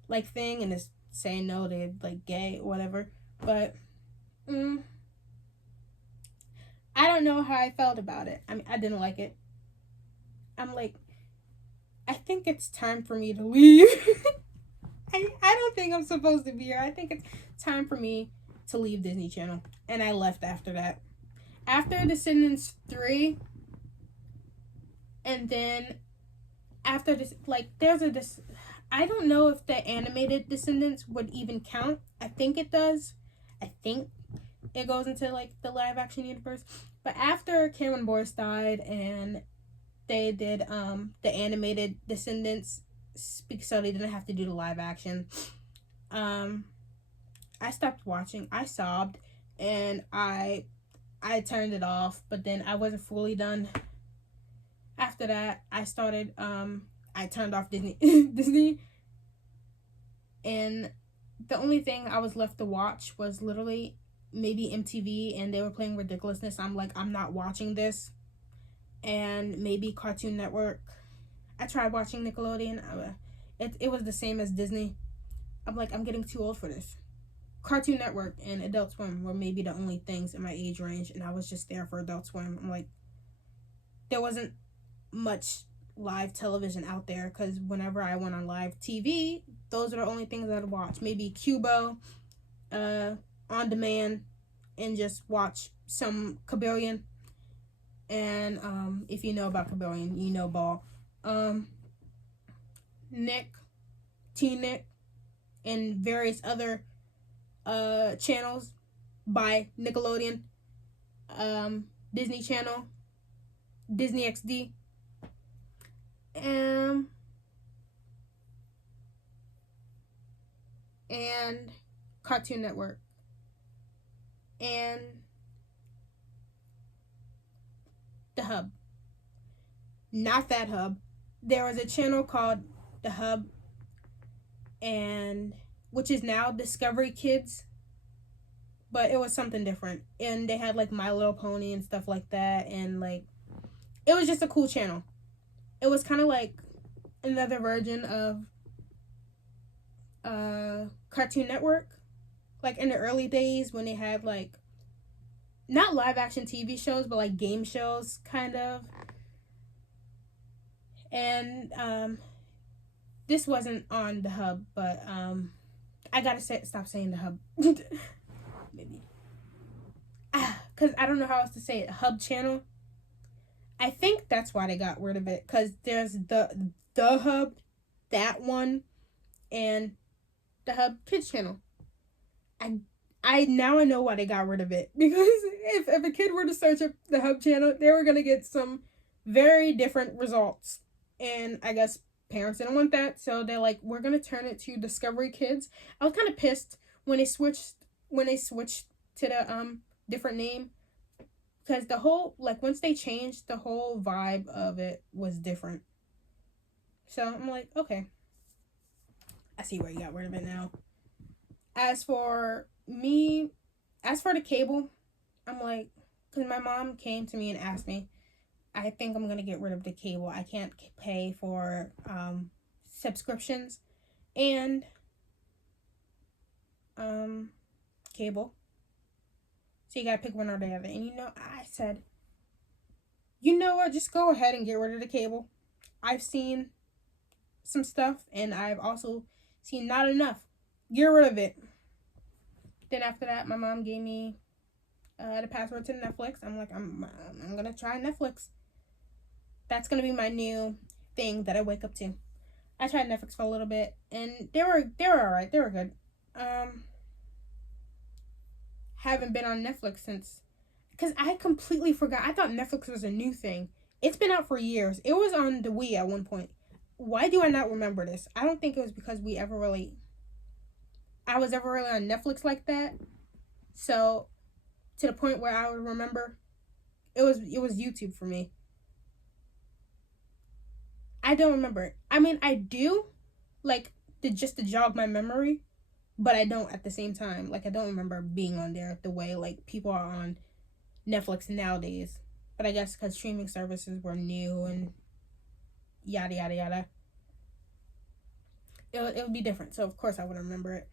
like, thing, and it's saying no, they're, like, gay or whatever, but know how I felt about it. I mean, I didn't like it. I'm like, I think it's time for me to leave. I don't think I'm supposed to be here. I think it's time for me to leave Disney Channel. And I left after that. After Descendants 3, and then after this, like, I don't know if the animated Descendants would even count. I think it does. I think it goes into, like, the live action universe. But after Cameron Boyce died and they did the animated Descendants, so they didn't have to do the live action, I stopped watching. I sobbed, and I turned it off, but then I wasn't fully done. After that, I started, I turned off Disney, and the only thing I was left to watch was literally maybe MTV, and they were playing Ridiculousness. I'm like, I'm not watching this. And maybe Cartoon Network. I tried watching Nickelodeon. It was the same as Disney. I'm like, I'm getting too old for this. Cartoon Network and Adult Swim were maybe the only things in my age range, and I was just there for Adult Swim. I'm like, there wasn't much live television out there, because whenever I went on live TV, those are the only things I'd watch. Maybe Cubo, on demand, and just watch some Cabellion. And if you know about Cabellion, you know Ball. Nick, Teen Nick, and various other channels by Nickelodeon, Disney Channel, Disney XD, and Cartoon Network, and the Hub. Not that Hub. There was a channel called the Hub, and which is now Discovery Kids, but it was something different. And they had like My Little Pony and stuff like that, and like it was just a cool channel. It was kind of like another version of Cartoon Network, like in the early days when they had like not live action TV shows, but like game shows, kind of. And this wasn't on the Hub, but I gotta stop saying the Hub. Maybe. Because I don't know how else to say it. Hub channel. I think that's why they got rid of it. Because there's the Hub, that one, and the Hub Kids channel. I now know why they got rid of it. Because if a kid were to search up the Hub channel, they were going to get some very different results. And I guess parents didn't want that. So they're like, we're going to turn it to Discovery Kids. I was kind of pissed when they switched to the different name. Because the whole, like, once they changed, the whole vibe of it was different. So I'm like, okay. I see where you got rid of it now. As for the cable, I'm like, because my mom came to me and asked me, I think I'm going to get rid of the cable. I can't pay for subscriptions and cable. So you got to pick one or the other. And I said, you know what? Just go ahead and get rid of the cable. I've seen some stuff, and I've also seen not enough. Get rid of it. Then after that, my mom gave me the password to Netflix. I'm like, I'm gonna try Netflix. That's gonna be my new thing that I wake up to. I tried Netflix for a little bit, and they were alright. They were good. Haven't been on Netflix since, because I completely forgot. I thought Netflix was a new thing. It's been out for years. It was on the Wii at one point. Why do I not remember this? I don't think it was because I was ever really on Netflix like that. So, to the point where I would remember, it was YouTube for me. I don't remember it. I mean, I do, like, just to jog my memory, but I don't at the same time. Like, I don't remember being on there the way, like, people are on Netflix nowadays. But I guess because streaming services were new and yada, yada, yada. It would be different. So, of course, I would remember it.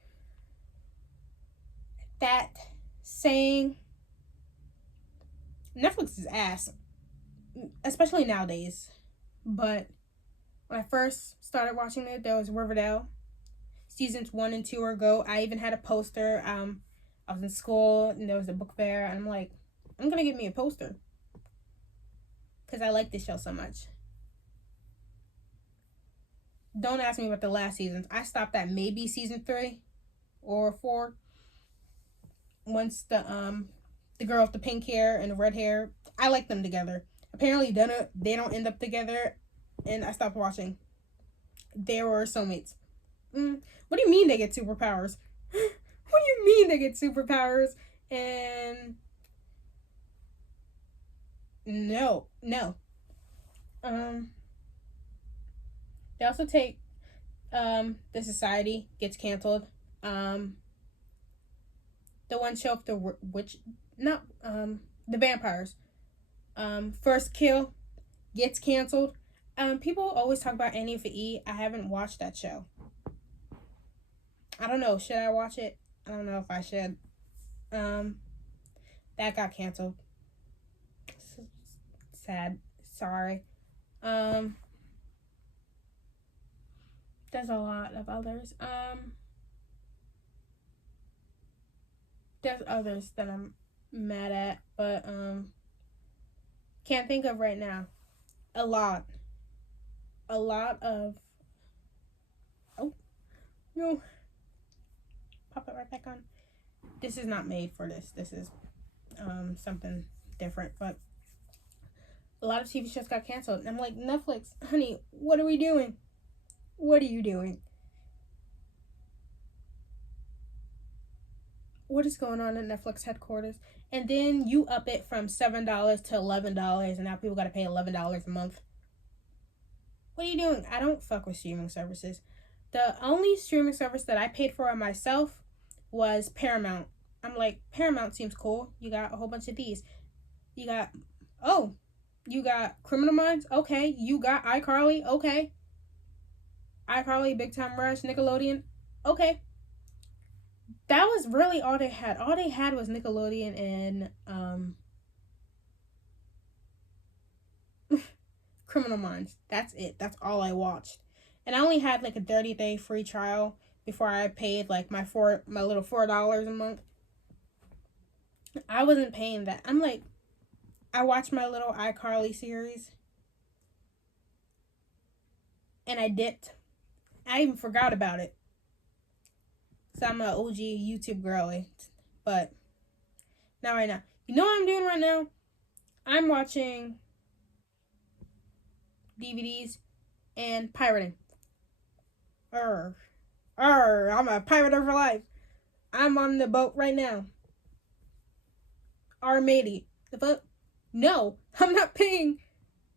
That saying, Netflix is ass, especially nowadays. But when I first started watching it, there was Riverdale. Seasons 1 and 2 are go. I even had a poster. I was in school and there was a book fair, and I'm like, I'm gonna get me a poster because I like this show so much. Don't ask me about the last seasons. I stopped at maybe season 3 or 4. Once the girl with the pink hair and the red hair, I like them together. Apparently, they don't end up together, and I stopped watching. They were soulmates. What do you mean they get superpowers? What do you mean they get superpowers? And no. They also take the society gets canceled. The one show of the witch, not the vampires. First Kill gets canceled. People always talk about Annie for E. I haven't watched that show. I don't know. Should I watch it? I don't know if I should. That got canceled. Sad. Sorry. There's a lot of others. There's others that I'm mad at, but can't think of right now. A lot of no. Pop it right back on. This is not made for this. This is something different, but a lot of TV shows got canceled. And I'm like, Netflix, honey, what are we doing? What are you doing? What is going on at Netflix headquarters? And then you up it from $7 to $11, and now people got to pay $11 a month. What are you doing? I don't fuck with streaming services. The only streaming service that I paid for myself was Paramount. I'm like, Paramount seems cool. You got a whole bunch of these. You got Criminal Minds? Okay. You got iCarly? Okay. iCarly, Big Time Rush, Nickelodeon? Okay. That was really all they had. All they had was Nickelodeon and Criminal Minds. That's it. That's all I watched. And I only had like a 30-day free trial before I paid like my little $4 a month. I wasn't paying that. I'm like, I watched my little iCarly series and I dipped. I even forgot about it. So I'm an OG YouTube girly. But not right now. You know what I'm doing right now? I'm watching DVDs and pirating. I'm a pirater for life. I'm on the boat right now. matey. The fuck? No, I'm not paying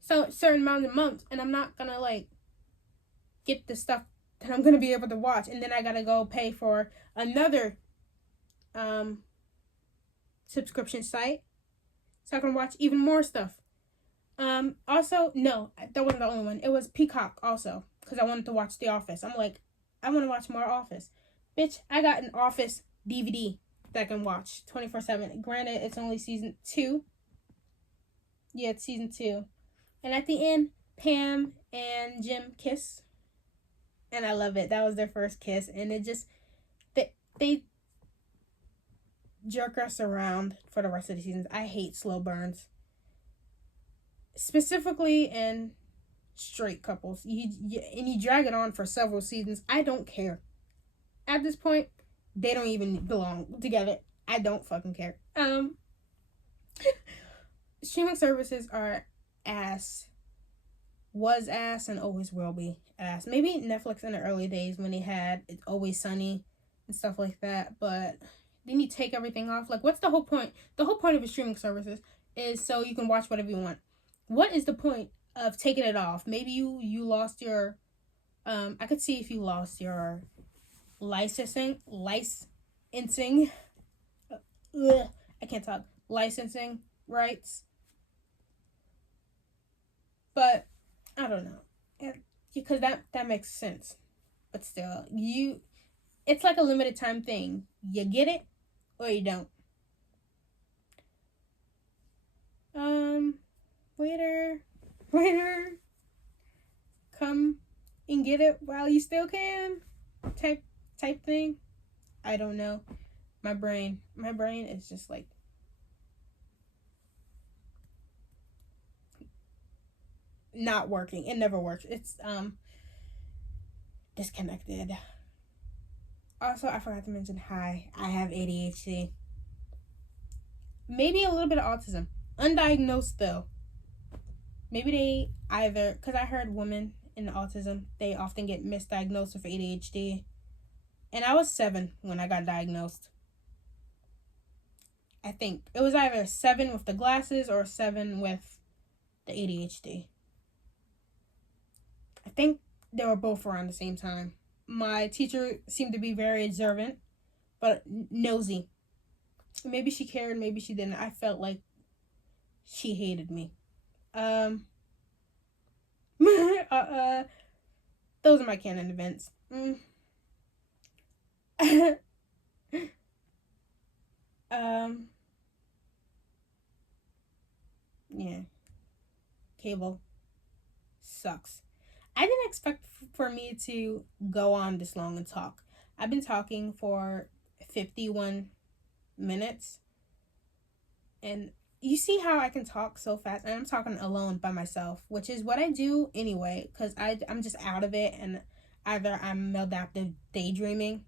certain amount of months, and I'm not gonna like get the stuff that I'm gonna be able to watch, and then I gotta go pay for another subscription site so I can watch even more stuff. Also, no, that wasn't the only one. It was Peacock also, because I wanted to watch The Office. I'm like, I want to watch more Office. Bitch, I got an Office DVD that I can watch 24/7. Granted, it's only season 2. Yeah, it's season 2. And at the end, Pam and Jim kiss. And I love it. That was their first kiss. And it just, they jerk us around for the rest of the seasons. I hate slow burns. Specifically in straight couples. You drag it on for several seasons. I don't care. At this point, they don't even belong together. I don't fucking care. Streaming services are ass. Was ass and always will be ass. Maybe Netflix in the early days when they had It's Always Sunny and stuff like that, but then you take everything off. Like, what's the whole point? The whole point of a streaming services is so you can watch whatever you want. What is the point of taking it off? Maybe you lost your I could see if you lost your licensing I can't talk. Licensing rights. But I don't know. Because that makes sense. But still, it's like a limited time thing. You get it or you don't. winner, come and get it while you still can, type thing. I don't know. My brain is just like not working. It never works. It's disconnected. Also, I forgot to mention, I have ADHD. Maybe a little bit of autism. Undiagnosed though. Maybe they either, because I heard women in autism, they often get misdiagnosed with ADHD. And I was 7 when I got diagnosed. I think it was either 7 with the glasses or 7 with the ADHD. I think they were both around the same time. My teacher seemed to be very observant, but nosy. Maybe she cared, maybe she didn't. I felt like she hated me. Those are my canon events. Yeah. Cable sucks. I didn't expect for me to go on this long and talk. I've been talking for 51 minutes. And you see how I can talk so fast? And I'm talking alone by myself, which is what I do anyway, because I'm just out of it, and either I'm maladaptive daydreaming,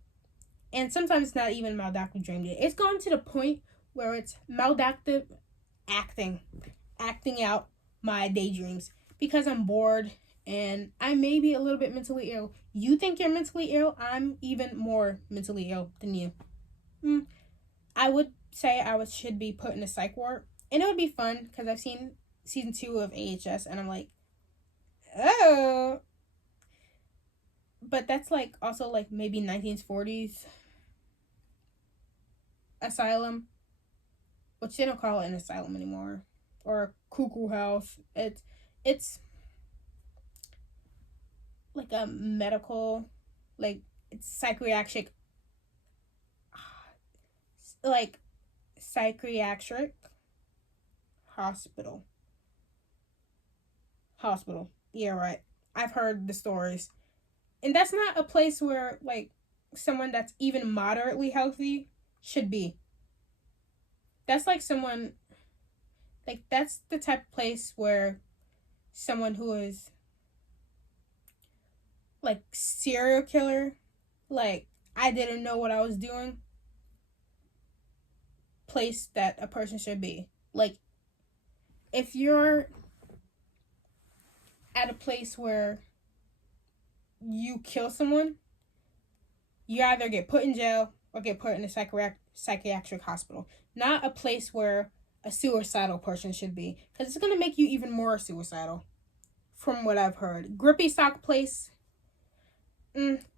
and sometimes it's not even maladaptive dreaming. It's gone to the point where it's maladaptive acting out my daydreams because I'm bored and I may be a little bit mentally ill. You think you're mentally ill? I'm even more mentally ill than you. I would say I should be put in a psych ward, and it would be fun because I've seen season 2 of AHS and I'm like, oh. But that's like also like maybe 1940s asylum, which they don't call it an asylum anymore, or a cuckoo house. It's like a medical, like it's psychiatric, like psychiatric hospital. Yeah, right. I've heard the stories. And that's not a place where like someone that's even moderately healthy should be. That's like someone, like that's the type of place where someone who is like serial killer, like I didn't know what I was doing, place that a person should be. Like if you're at a place where you kill someone, you either get put in jail or get put in a psychiatric hospital. Not a place where a suicidal person should be, because it's going to make you even more suicidal, from what I've heard. Grippy sock place,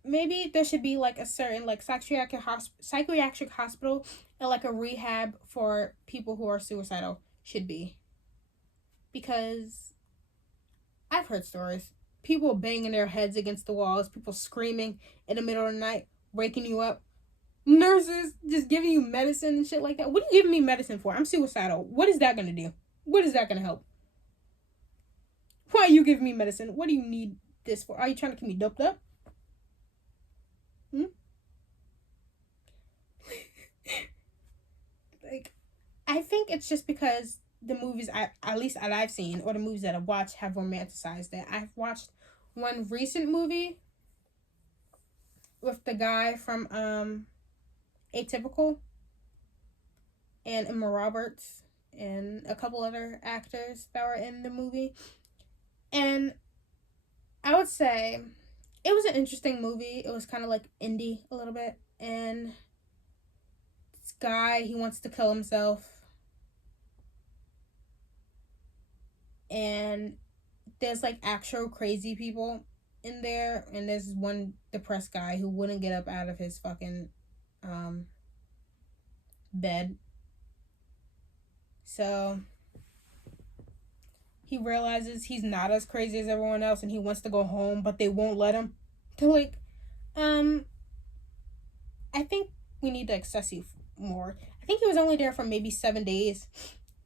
maybe there should be like a certain like psychiatric hospital and like a rehab for people who are suicidal should be. Because I've heard stories. People banging their heads against the walls, people screaming in the middle of the night, waking you up. Nurses just giving you medicine and shit like that. What are you giving me medicine for? I'm suicidal. What is that going to do? What is that going to help? Why are you giving me medicine? What do you need this for? Are you trying to keep me doped up? Like, I think it's just because the movies, at least that I've seen, or the movies that I've watched, have romanticized it. I've watched one recent movie with the guy from Atypical and Emma Roberts and a couple other actors that were in the movie. And I would say it was an interesting movie. It was kind of like indie a little bit. And this guy, he wants to kill himself. And there's like actual crazy people in there. And there's one depressed guy who wouldn't get up out of his fucking bed. So he realizes he's not as crazy as everyone else and he wants to go home, but they won't let him. They're like, I think we need to access you more. I think he was only there for maybe 7 days.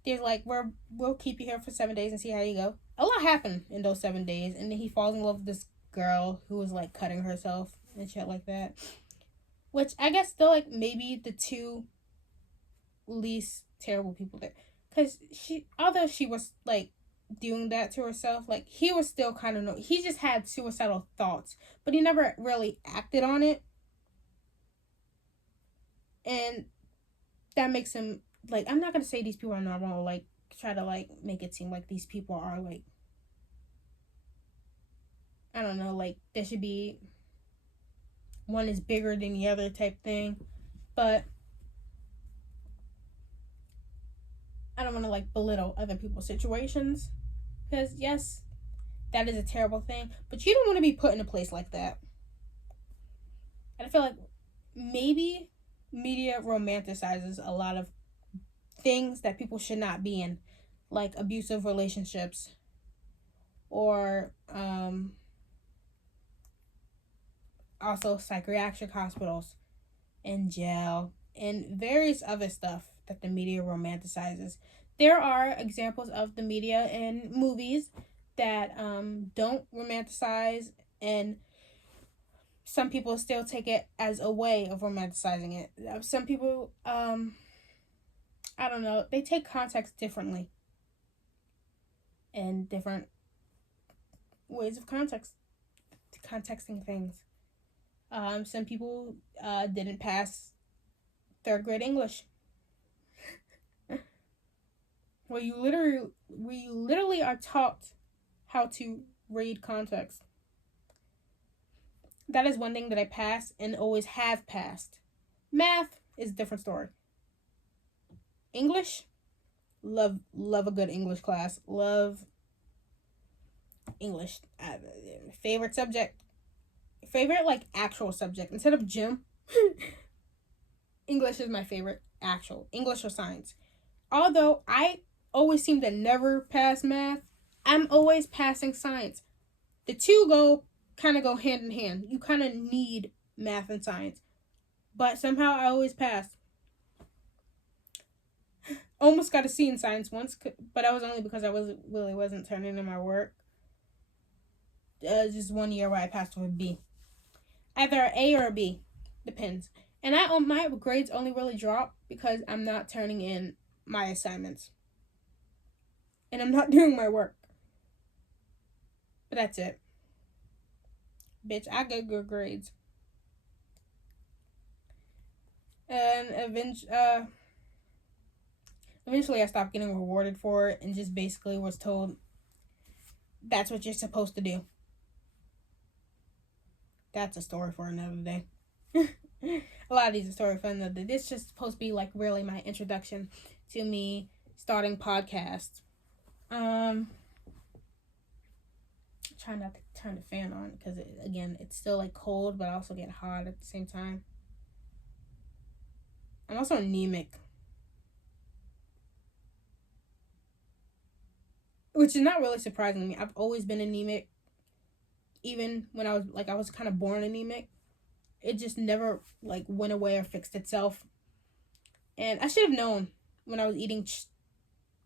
They're like, we'll keep you here for 7 days and see how you go. a lot happened in those 7 days, and then he falls in love with this girl who was like cutting herself and shit like that. Which I guess still like maybe the two least terrible people there, because although she was like doing that to herself, like he was still kind of he just had suicidal thoughts, but he never really acted on it, and that makes him like, I'm not gonna say these people are normal, like try to like make it seem like these people are like, I don't know, like there should be one is bigger than the other type thing, but I don't want to like belittle other people's situations, because yes, that is a terrible thing, but you don't want to be put in a place like that. And I feel like maybe media romanticizes a lot of things that people should not be in, like abusive relationships, or also psychiatric hospitals and jail and various other stuff that the media romanticizes. There are examples of the media in movies that don't romanticize, and some people still take it as a way of romanticizing it. Some people, I don't know, they take context differently, and different ways of contexting things. Some people didn't pass third grade English, where you literally are taught how to read context. That is one thing that I pass and always have passed. Math is a different story. English, love a good English class. Love English. Favorite subject. Favorite like actual subject instead of gym. English is my favorite actual. English or science. Although I always seem to never pass math, I'm always passing science. The two kind of go hand in hand. You kind of need math and science, but somehow I always pass. Almost got a C in science once, but that was only because I wasn't turning in my work. Just 1 year where I passed with a B, either an A or a B, depends. And my grades only really drop because I'm not turning in my assignments, and I'm not doing my work. But that's it. Bitch, I get good grades. And eventually I stopped getting rewarded for it and just basically was told that's what you're supposed to do. That's a story for another day. A lot of these are stories for another day. This is just supposed to be like really my introduction to me starting podcasts. Try not to turn the fan on because it's still like cold, but I also get hot at the same time. I'm also anemic, which is not really surprising to me. I've always been anemic, even when I was kind of born anemic. It just never like went away or fixed itself, and I should have known when I was eating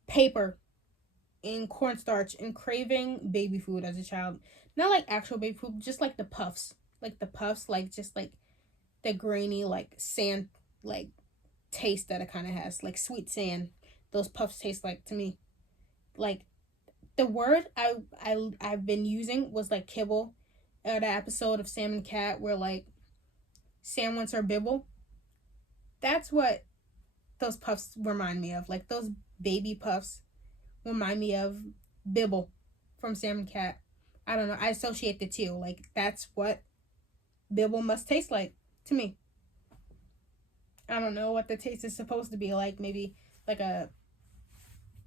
paper and cornstarch and craving baby food as a child. Not like actual baby food, just like the puffs. Like just like the grainy, like sand, like taste that it kind of has. Like sweet sand. Those puffs taste like to me. Like the word I've been using was like kibble. The episode of Sam and Cat where like Sam wants her bibble. That's what those puffs remind me of. Like those baby puffs remind me of Bibble from Sam and Cat. I don't know. I associate the two. Like, that's what Bibble must taste like to me. I don't know what the taste is supposed to be like. Maybe like a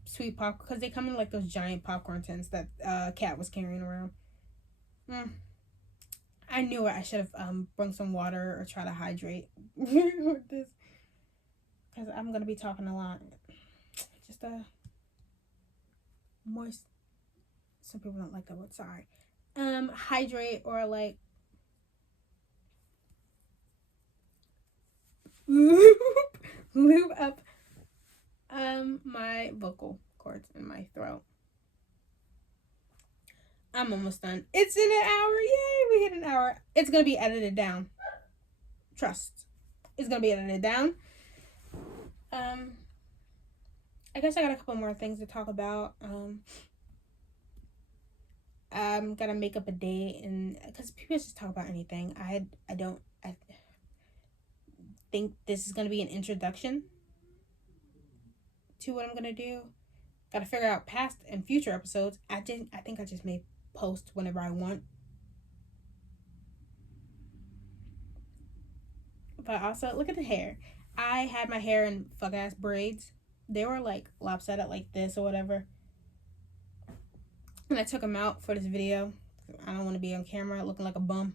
sweet pop, because they come in like those giant popcorn tins that Cat was carrying around. I knew it. I should have brought some water or try to hydrate with this, because I'm gonna be talking a lot. Just moist. Some people don't like that word. Sorry. Hydrate or like lube up my vocal cords in my throat. I'm almost done. It's in an hour. Yay, we hit an hour. It's gonna be edited down. Trust. It's gonna be edited down. I guess I got a couple more things to talk about. I'm gonna make up a day, and because people just talk about anything, I think this is gonna be an introduction to what I'm gonna do. Gotta figure out past and future episodes. I think I just may post whenever I want. But also, look at the hair. I had my hair in fuck ass braids. They were like lopsided like this or whatever. And I took them out for this video. I don't want to be on camera looking like a bum.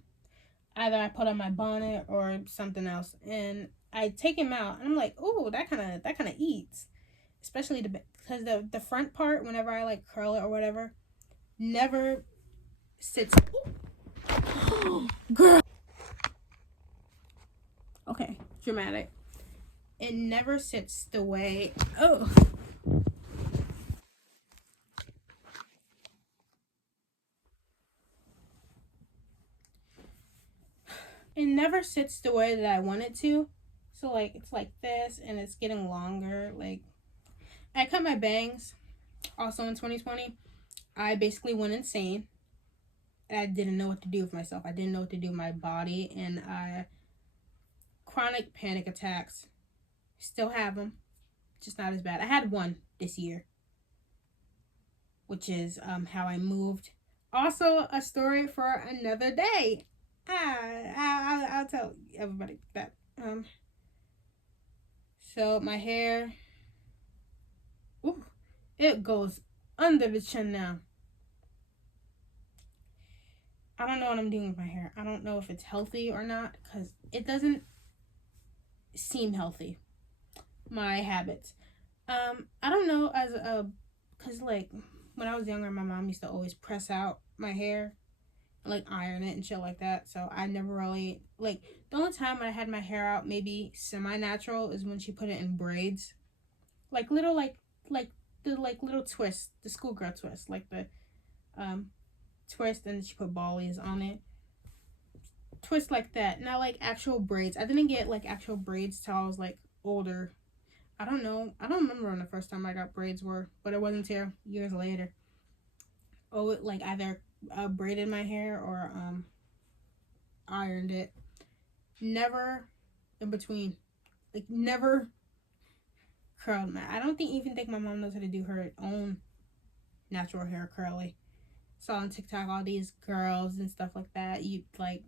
Either I put on my bonnet or something else. And I take him out and I'm like, ooh, that kind of eats. Especially because the front part, whenever I like curl it or whatever, never sits. Girl. Okay, dramatic. It never sits the way. Oh. It never sits the way that I want it to. So like it's like this and it's getting longer. Like I cut my bangs also in 2020. I basically went insane. I didn't know what to do with myself. I didn't know what to do with my body, and chronic panic attacks. Still have them, just not as bad. I had one this year, which is how I moved. Also, a story for another day. I'll tell everybody that. So my hair, ooh, it goes under the chin now. I don't know what I'm doing with my hair. I don't know if it's healthy or not, because it doesn't seem healthy. My habits. I don't know because like when I was younger, my mom used to always press out my hair, and, like iron it and shit like that. So I never really, like, the only time when I had my hair out maybe semi-natural is when she put it in braids. Like little, like the little twist, the schoolgirl twist, like the twist, and she put ballies on it. Twist like that, not like actual braids. I didn't get like actual braids till I was like older. I don't know. I don't remember when the first time I got braids were, but it wasn't until years later. Oh, it like either braided my hair or ironed it. Never in between. Like never curled my. I don't even think my mom knows how to do her own natural hair curly. Saw on TikTok all these girls and stuff like that, you like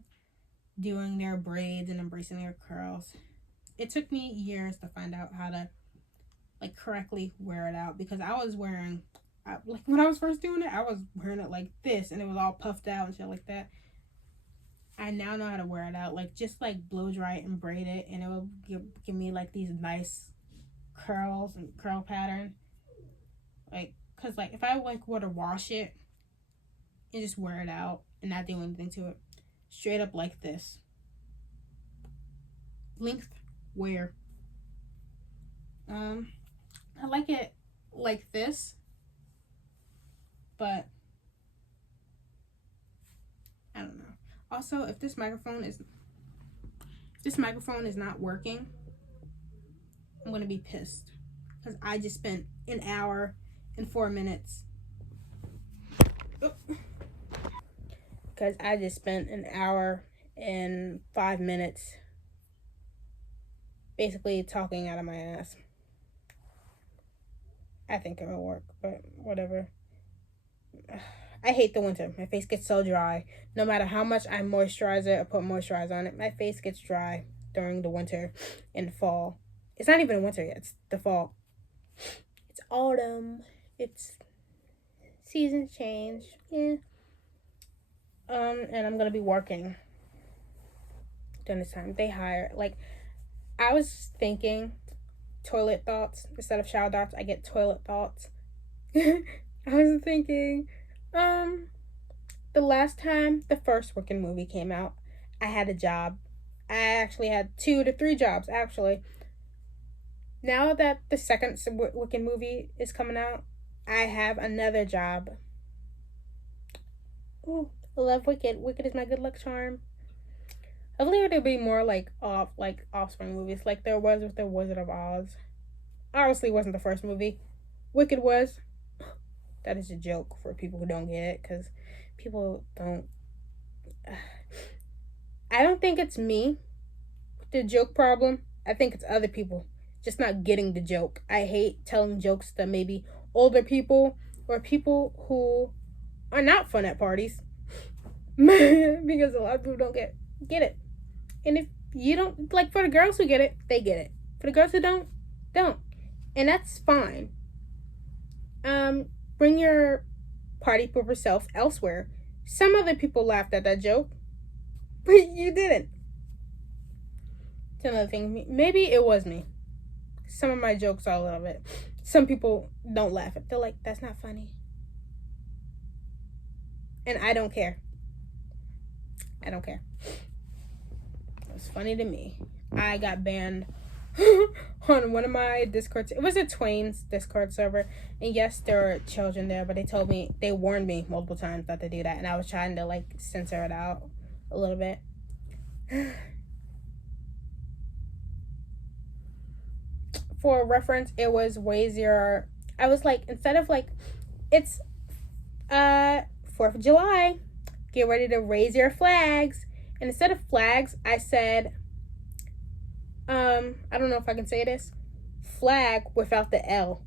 doing their braids and embracing their curls. It took me years to find out how to like correctly wear it out, because I was wearing like when I was first doing it, I was wearing it like this and it was all puffed out and shit like that. I now know how to wear it out, like just like blow dry it and braid it, and it will give me like these nice curls and curl pattern. Like, cause like if I like were to wash it and just wear it out and not do anything to it, straight up like this. Length wear. I like it like this, but I don't know. Also, if this microphone is not working, I'm gonna be pissed, because I just spent an hour and 4 minutes. Because I just spent an hour and 5 minutes basically talking out of my ass. I think it'll work, but whatever. I hate the winter. My face gets so dry. No matter how much I moisturize it or put moisturizer on it, my face gets dry during the winter and fall. It's not even winter yet. It's the fall. It's autumn. It's season change. Yeah. And I'm gonna be working during this time. They hire, like, I was thinking toilet thoughts instead of shower thoughts. I get toilet thoughts. I was thinking, the last time the first Wiccan movie came out, I had a job. I actually had 2 to 3 jobs, actually. Now that the second Wiccan movie is coming out, I have another job. Ooh, I love Wicked. Wicked is my good luck charm. I believe there'd be more offspring movies, like there was with the Wizard of Oz. Obviously, it wasn't the first movie. Wicked was. That is a joke for people who don't get it, because people don't. I don't think it's me with the joke problem. I think it's other people just not getting the joke. I hate telling jokes to maybe older people or people who are not fun at parties because a lot of people don't get it. And if you don't, like, for the girls who get it, they get it. For the girls who don't, and that's fine. Bring your party pooper self elsewhere. Some other people laughed at that joke, but you didn't. It's another thing. Maybe it was me. Some of my jokes are a little bit. Some people don't laugh. They're like, that's not funny. And I don't care. I don't care. It's funny to me. I got banned on one of my Discords. It was a Twain's Discord server. And yes, there were children there, but they warned me multiple times not to do that. And I was trying to, like, censor it out a little bit. For reference, it was way zero. I was like, instead of like, it's 4th of July, get ready to raise your flags. And instead of flags, I said, I don't know if I can say this, flag without the L.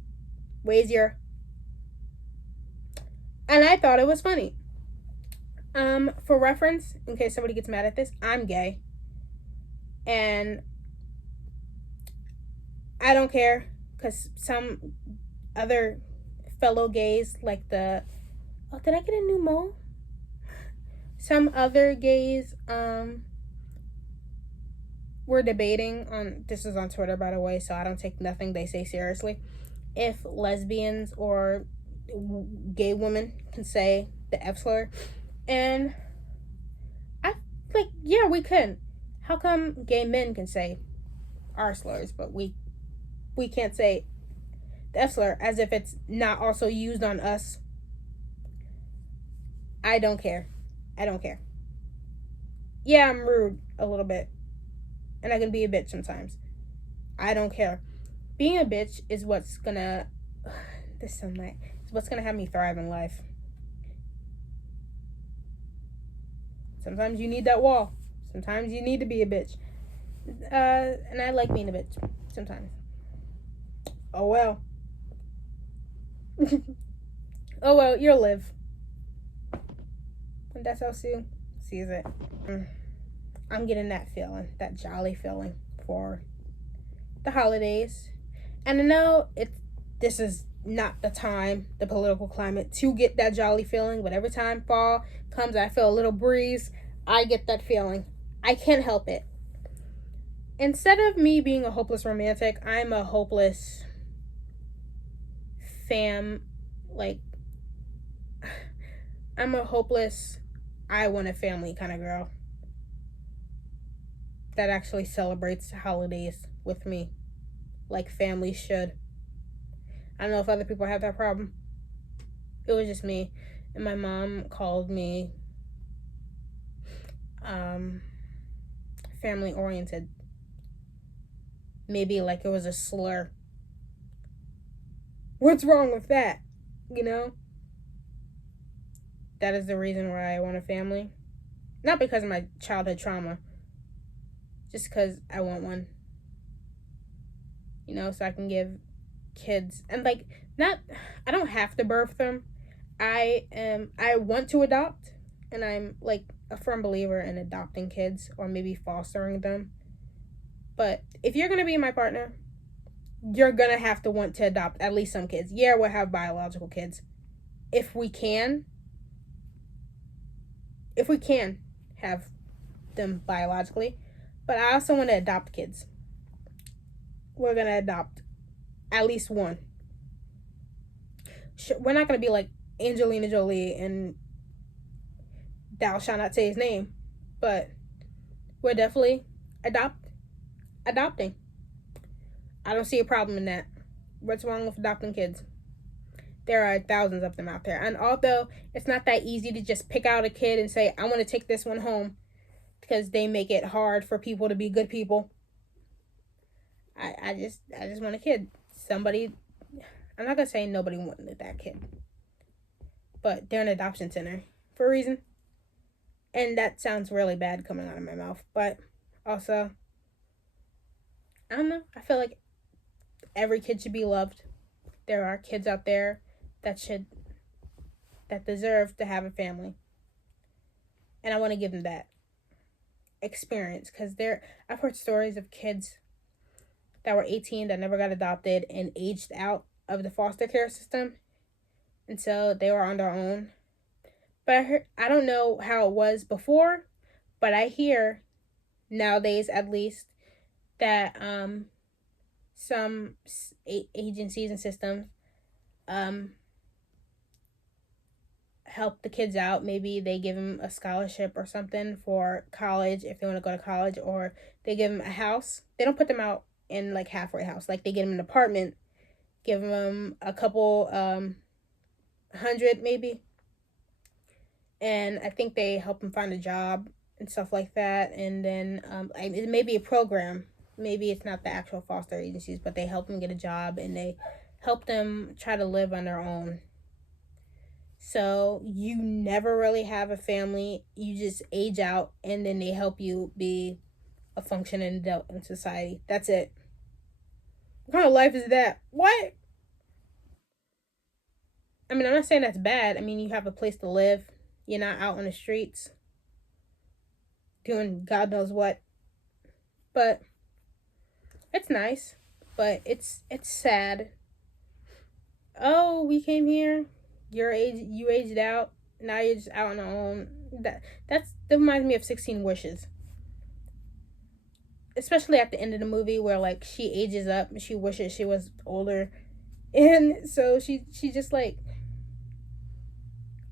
Raise your. And I thought it was funny. For reference, in case somebody gets mad at this, I'm gay. And I don't care, because some other fellow gays, like did I get a new mole? Some other gays, were debating on, this is on Twitter, by the way, so I don't take nothing they say seriously, if lesbians or gay women can say the F slur. And I, like, yeah, we can. How come gay men can say our slurs, but we can't say the F slur, as if it's not also used on us? I don't care. I don't care. Yeah, I'm rude a little bit. And I can be a bitch sometimes. I don't care. Being a bitch is what's gonna is what's gonna have me thrive in life. Sometimes you need that wall. Sometimes you need to be a bitch. And I like being a bitch sometimes. Oh well. Oh well, you'll live. And that's how Sue sees it. I'm getting that feeling, that jolly feeling for the holidays. And I know this is not the time, the political climate, to get that jolly feeling, but every time fall comes, I feel a little breeze, I get that feeling. I can't help it. Instead of me being a hopeless romantic, I'm a hopeless I'm a hopeless, I want a family kind of girl that actually celebrates holidays with me like families should. I don't know if other people have that problem. It was just me. And my mom called me family oriented. Maybe like it was a slur. What's wrong with that? You know? That is the reason why I want a family. Not because of my childhood trauma. Just because I want one. You know, so I can give kids. And like, I don't have to birth them. I want to adopt. And I'm like a firm believer in adopting kids or maybe fostering them. But if you're going to be my partner, you're going to have to want to adopt at least some kids. Yeah, we'll have biological kids. If we can have them biologically. But I also want to adopt kids. We're going to adopt at least one. We're not going to be like Angelina Jolie and thou shalt not say his name. But we're definitely adopting. I don't see a problem in that. What's wrong with adopting kids? There are thousands of them out there. And although it's not that easy to just pick out a kid and say, I want to take this one home, because they make it hard for people to be good people. I just want a kid. Somebody, I'm not going to say nobody wanted that kid, but they're an adoption center for a reason. And that sounds really bad coming out of my mouth. But also, I don't know. I feel like every kid should be loved. There are kids out there that deserve to have a family. And I want to give them that experience, because I've heard stories of kids that were 18 that never got adopted and aged out of the foster care system, and so they were on their own. But I don't know how it was before, but I hear nowadays, at least, that some agencies and systems help the kids out. Maybe they give them a scholarship or something for college if they want to go to college, or they give them a house. They don't put them out in like halfway house. Like, they get them an apartment, give them a couple hundred maybe, and I think they help them find a job and stuff like that. And then it may be a program. Maybe it's not the actual foster agencies, but they help them get a job and they help them try to live on their own. So you never really have a family. You just age out, and then they help you be a functioning adult in society. That's it. What kind of life is that? What? I mean, I'm not saying that's bad. I mean, you have a place to live. You're not out on the streets doing God knows what. But it's nice. But it's sad. Oh, we came here. You aged out. Now you're just out on your own. That reminds me of 16 Wishes. Especially at the end of the movie, where like she ages up and she wishes she was older. And so she just like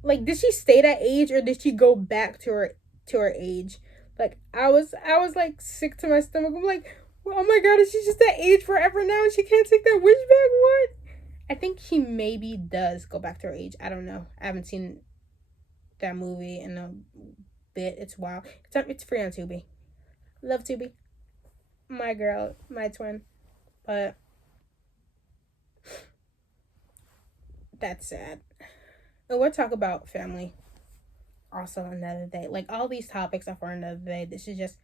did she stay that age, or did she go back to her age? Like, I was like sick to my stomach. I'm like, oh my god, is she just that age forever now and she can't take that wish back? What? I think she maybe does go back to her age. I don't know. I haven't seen that movie in a bit. It's wild. It's free on Tubi. Love Tubi. My girl, my twin. But that's sad. And we'll talk about family also another day. Like, all these topics are for another day. This is just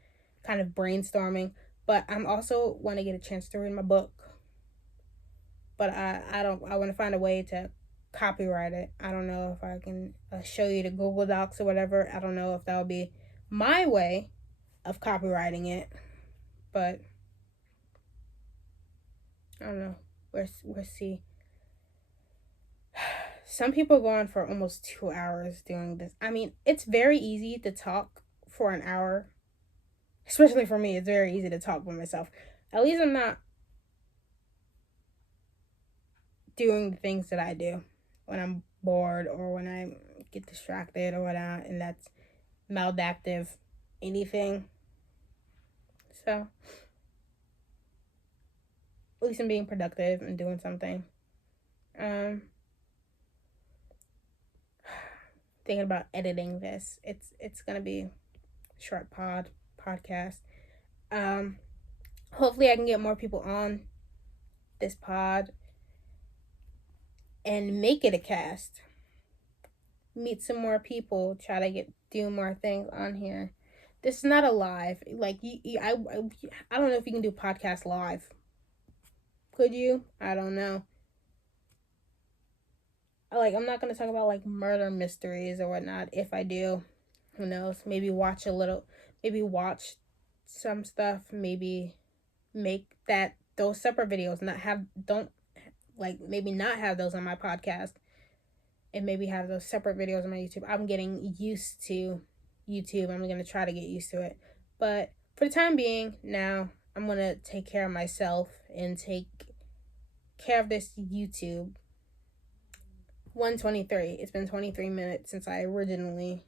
kind of brainstorming. But I'm also want to get a chance to read my book. But I want to find a way to copyright it. I don't know if I can show you the Google Docs or whatever. I don't know if that will be my way of copywriting it. But I don't know. We'll see. Some people go on for almost 2 hours doing this. I mean, it's very easy to talk for an hour. Especially for me, it's very easy to talk by myself. At least I'm not doing the things that I do when I'm bored or when I get distracted or whatnot, and that's maladaptive anything. So at least I'm being productive and doing something. Thinking about editing this. It's gonna be a short podcast. Hopefully I can get more people on this pod and make it a cast. Meet some more people. Try to do more things on here. This is not a live. Like, I don't know if you can do podcast live. Could you? I don't know. Like, I'm not gonna talk about like murder mysteries or whatnot. If I do, who knows? Maybe watch some stuff. Maybe make those separate videos. Maybe not have those on my podcast, and maybe have those separate videos on my YouTube. I'm getting used to YouTube. I'm gonna try to get used to it, but for the time being, now I'm gonna take care of myself and take care of this YouTube. 1:23. It's been 23 minutes since I originally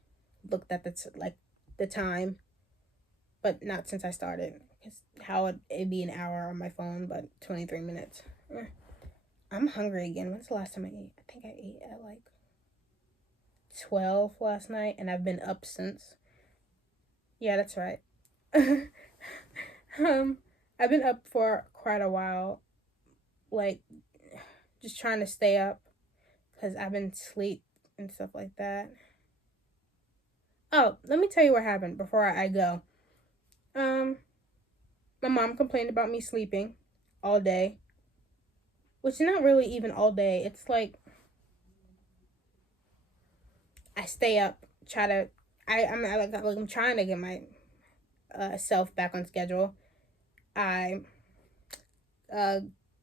looked at the time, but not since I started. How it'd be an hour on my phone, but 23 minutes. I'm hungry again. When's the last time I ate? I think I ate at like 12 last night, and I've been up since. Yeah, that's right. I've been up for quite a while, like just trying to stay up because I've been asleep and stuff like that. Oh, let me tell you what happened before I go. My mom complained about me sleeping all day, which is not really even all day. It's like I stay up, try to. I'm trying to get my self back on schedule. I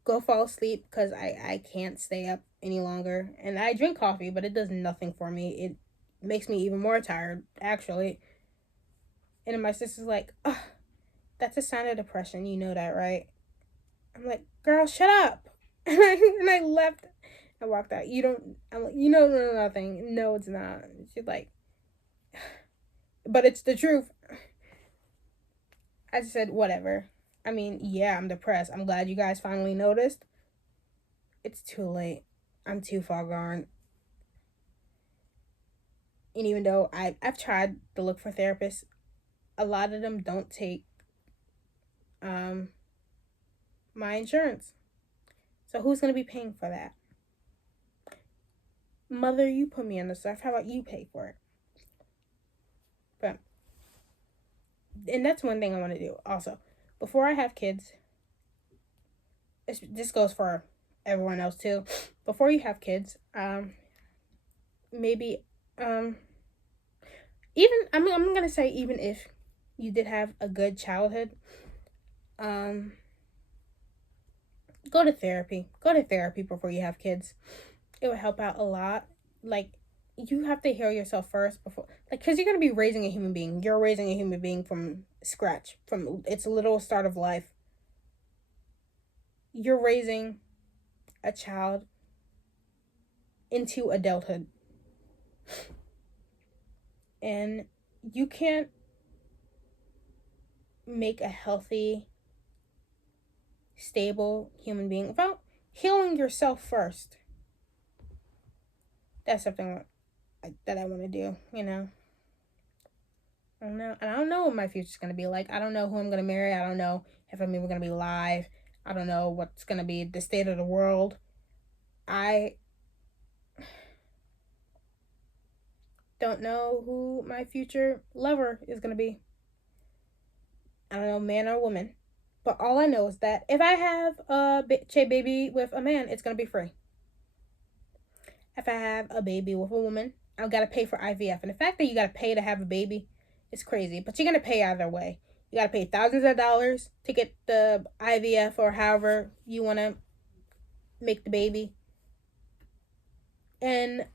go fall asleep because I can't stay up any longer, and I drink coffee, but it does nothing for me. It makes me even more tired, actually. And then my sister's like, "Oh, that's a sign of depression. You know that, right?" I'm like, "Girl, shut up!" And I left. I walked out. You don't. I'm like, you don't know nothing. No, it's not. She's like, but it's the truth. I just said, whatever. I mean, yeah, I'm depressed. I'm glad you guys finally noticed. It's too late. I'm too far gone. And even though I've tried to look for therapists, a lot of them don't take my insurance. So who's going to be paying for that? Mother, you put me on the stuff. How about you pay for it? But, and that's one thing I want to do also. Before I have kids, this goes for everyone else too. Before you have kids, maybe, even, I'm going to say even if you did have a good childhood, go to therapy. Go to therapy before you have kids. It would help out a lot. Like, you have to heal yourself first before, like, because you're going to be raising a human being. You're raising a human being from scratch, from its little start of life. You're raising a child into adulthood. And you can't make a healthy, stable human being without healing yourself first. That's something that I want to do, you know. I don't know. And I don't know what my future's going to be like. I don't know who I'm going to marry. I don't know if I'm even going to be live. I don't know what's going to be the state of the world. I don't know who my future lover is going to be. I don't know, man or woman. But all I know is that if I have a baby with a man, it's going to be free. If I have a baby with a woman, I've got to pay for IVF. And the fact that you got to pay to have a baby is crazy. But you're going to pay either way. You got to pay thousands of dollars to get the IVF or however you want to make the baby. And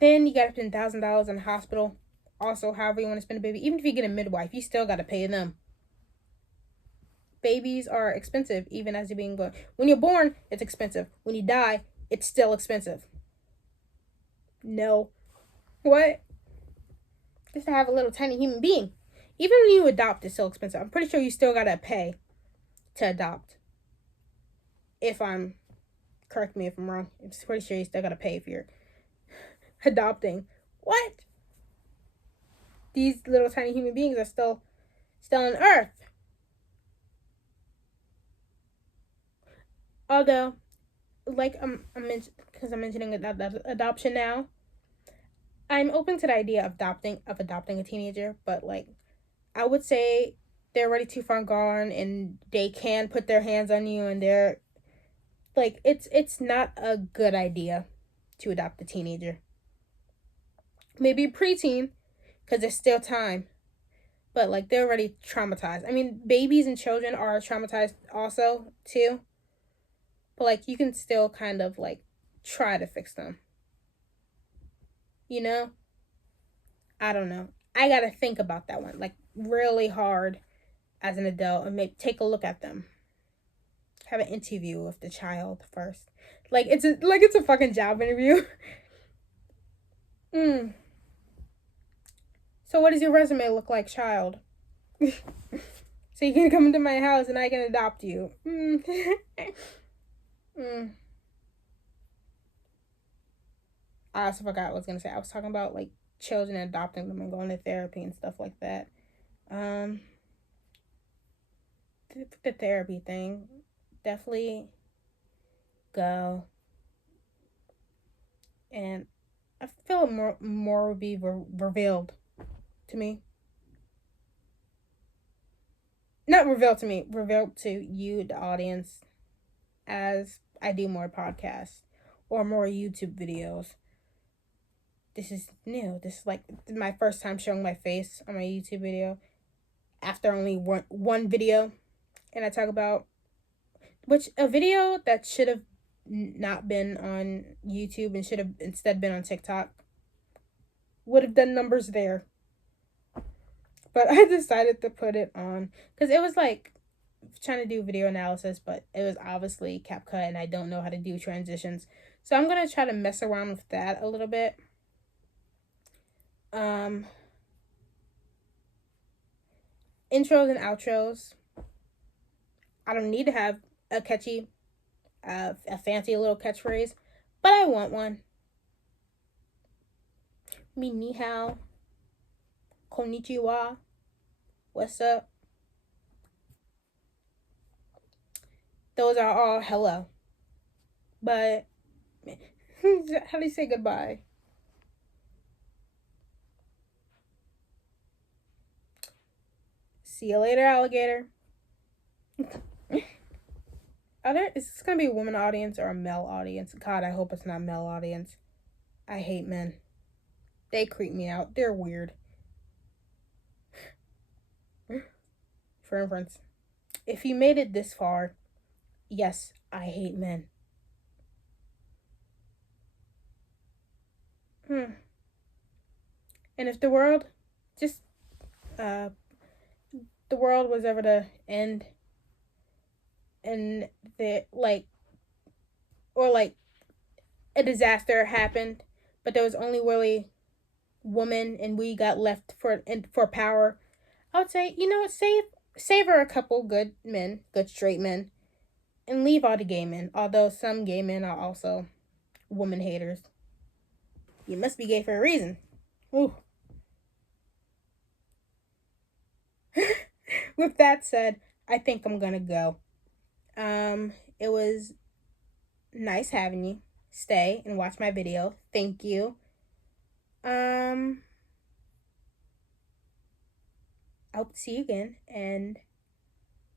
then you got to spend $1,000 in the hospital. Also, however you want to spend a baby. Even if you get a midwife, you still got to pay them. Babies are expensive even as you're being born. When you're born, it's expensive. When you die, it's still expensive. No. What? Just to have a little tiny human being. Even when you adopt, it's still expensive. I'm pretty sure you still gotta pay to adopt. Correct me if I'm wrong. I'm pretty sure you still gotta pay if you're adopting. What? These little tiny human beings are still on Earth. Although, like because I'm mentioning adoption now, I'm open to the idea of adopting a teenager, but like, I would say they're already too far gone, and they can put their hands on you, and they're like, it's not a good idea to adopt a teenager. Maybe a preteen, because there's still time, but like, they're already traumatized. I mean, babies and children are traumatized also too. But, like, you can still kind of, like, try to fix them. You know? I don't know. I gotta think about that one, like, really hard as an adult and take a look at them. Have an interview with the child first. Like, it's a fucking job interview. So what does your resume look like, child? So you can come into my house and I can adopt you. I also forgot what I was gonna say. I was talking about like children and adopting them and going to therapy and stuff like that. Um, the therapy thing, definitely go. And I feel more would be revealed to me. Not revealed to me, revealed to you, the audience, as I do more podcasts or more YouTube videos. This is new. This is like my first time showing my face on my YouTube video after only one video. And I talk about a video that should have not been on YouTube and should have instead been on TikTok would have done numbers there. But I decided to put it on because it was like trying to do video analysis, but it was obviously CapCut and I don't know how to do transitions. So I'm going to try to mess around with that a little bit. Intros and outros. I don't need to have a catchy, a fancy little catchphrase, but I want one. Me ni hao. Konnichiwa. What's up? Those are all hello. But how do you say goodbye? See you later, alligator. Is this gonna be a woman audience or a male audience? God, I hope it's not a male audience. I hate men. They creep me out. They're weird. For inference, if you made it this far, yes, I hate men. And if the world the world was ever to end and a disaster happened, but there was only really woman and we got left for power, I would say, you know what, savor a couple good men, good straight men, and leave all the gay men, although some gay men are also woman haters. You must be gay for a reason. Ooh. With that said, I think I'm gonna go. It was nice having you. Stay and watch my video. Thank you. I hope to see you again. And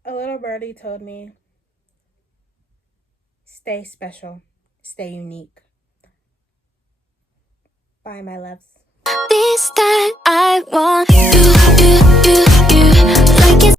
a little birdie told me, stay special, stay unique. Bye, my loves. This time I want you.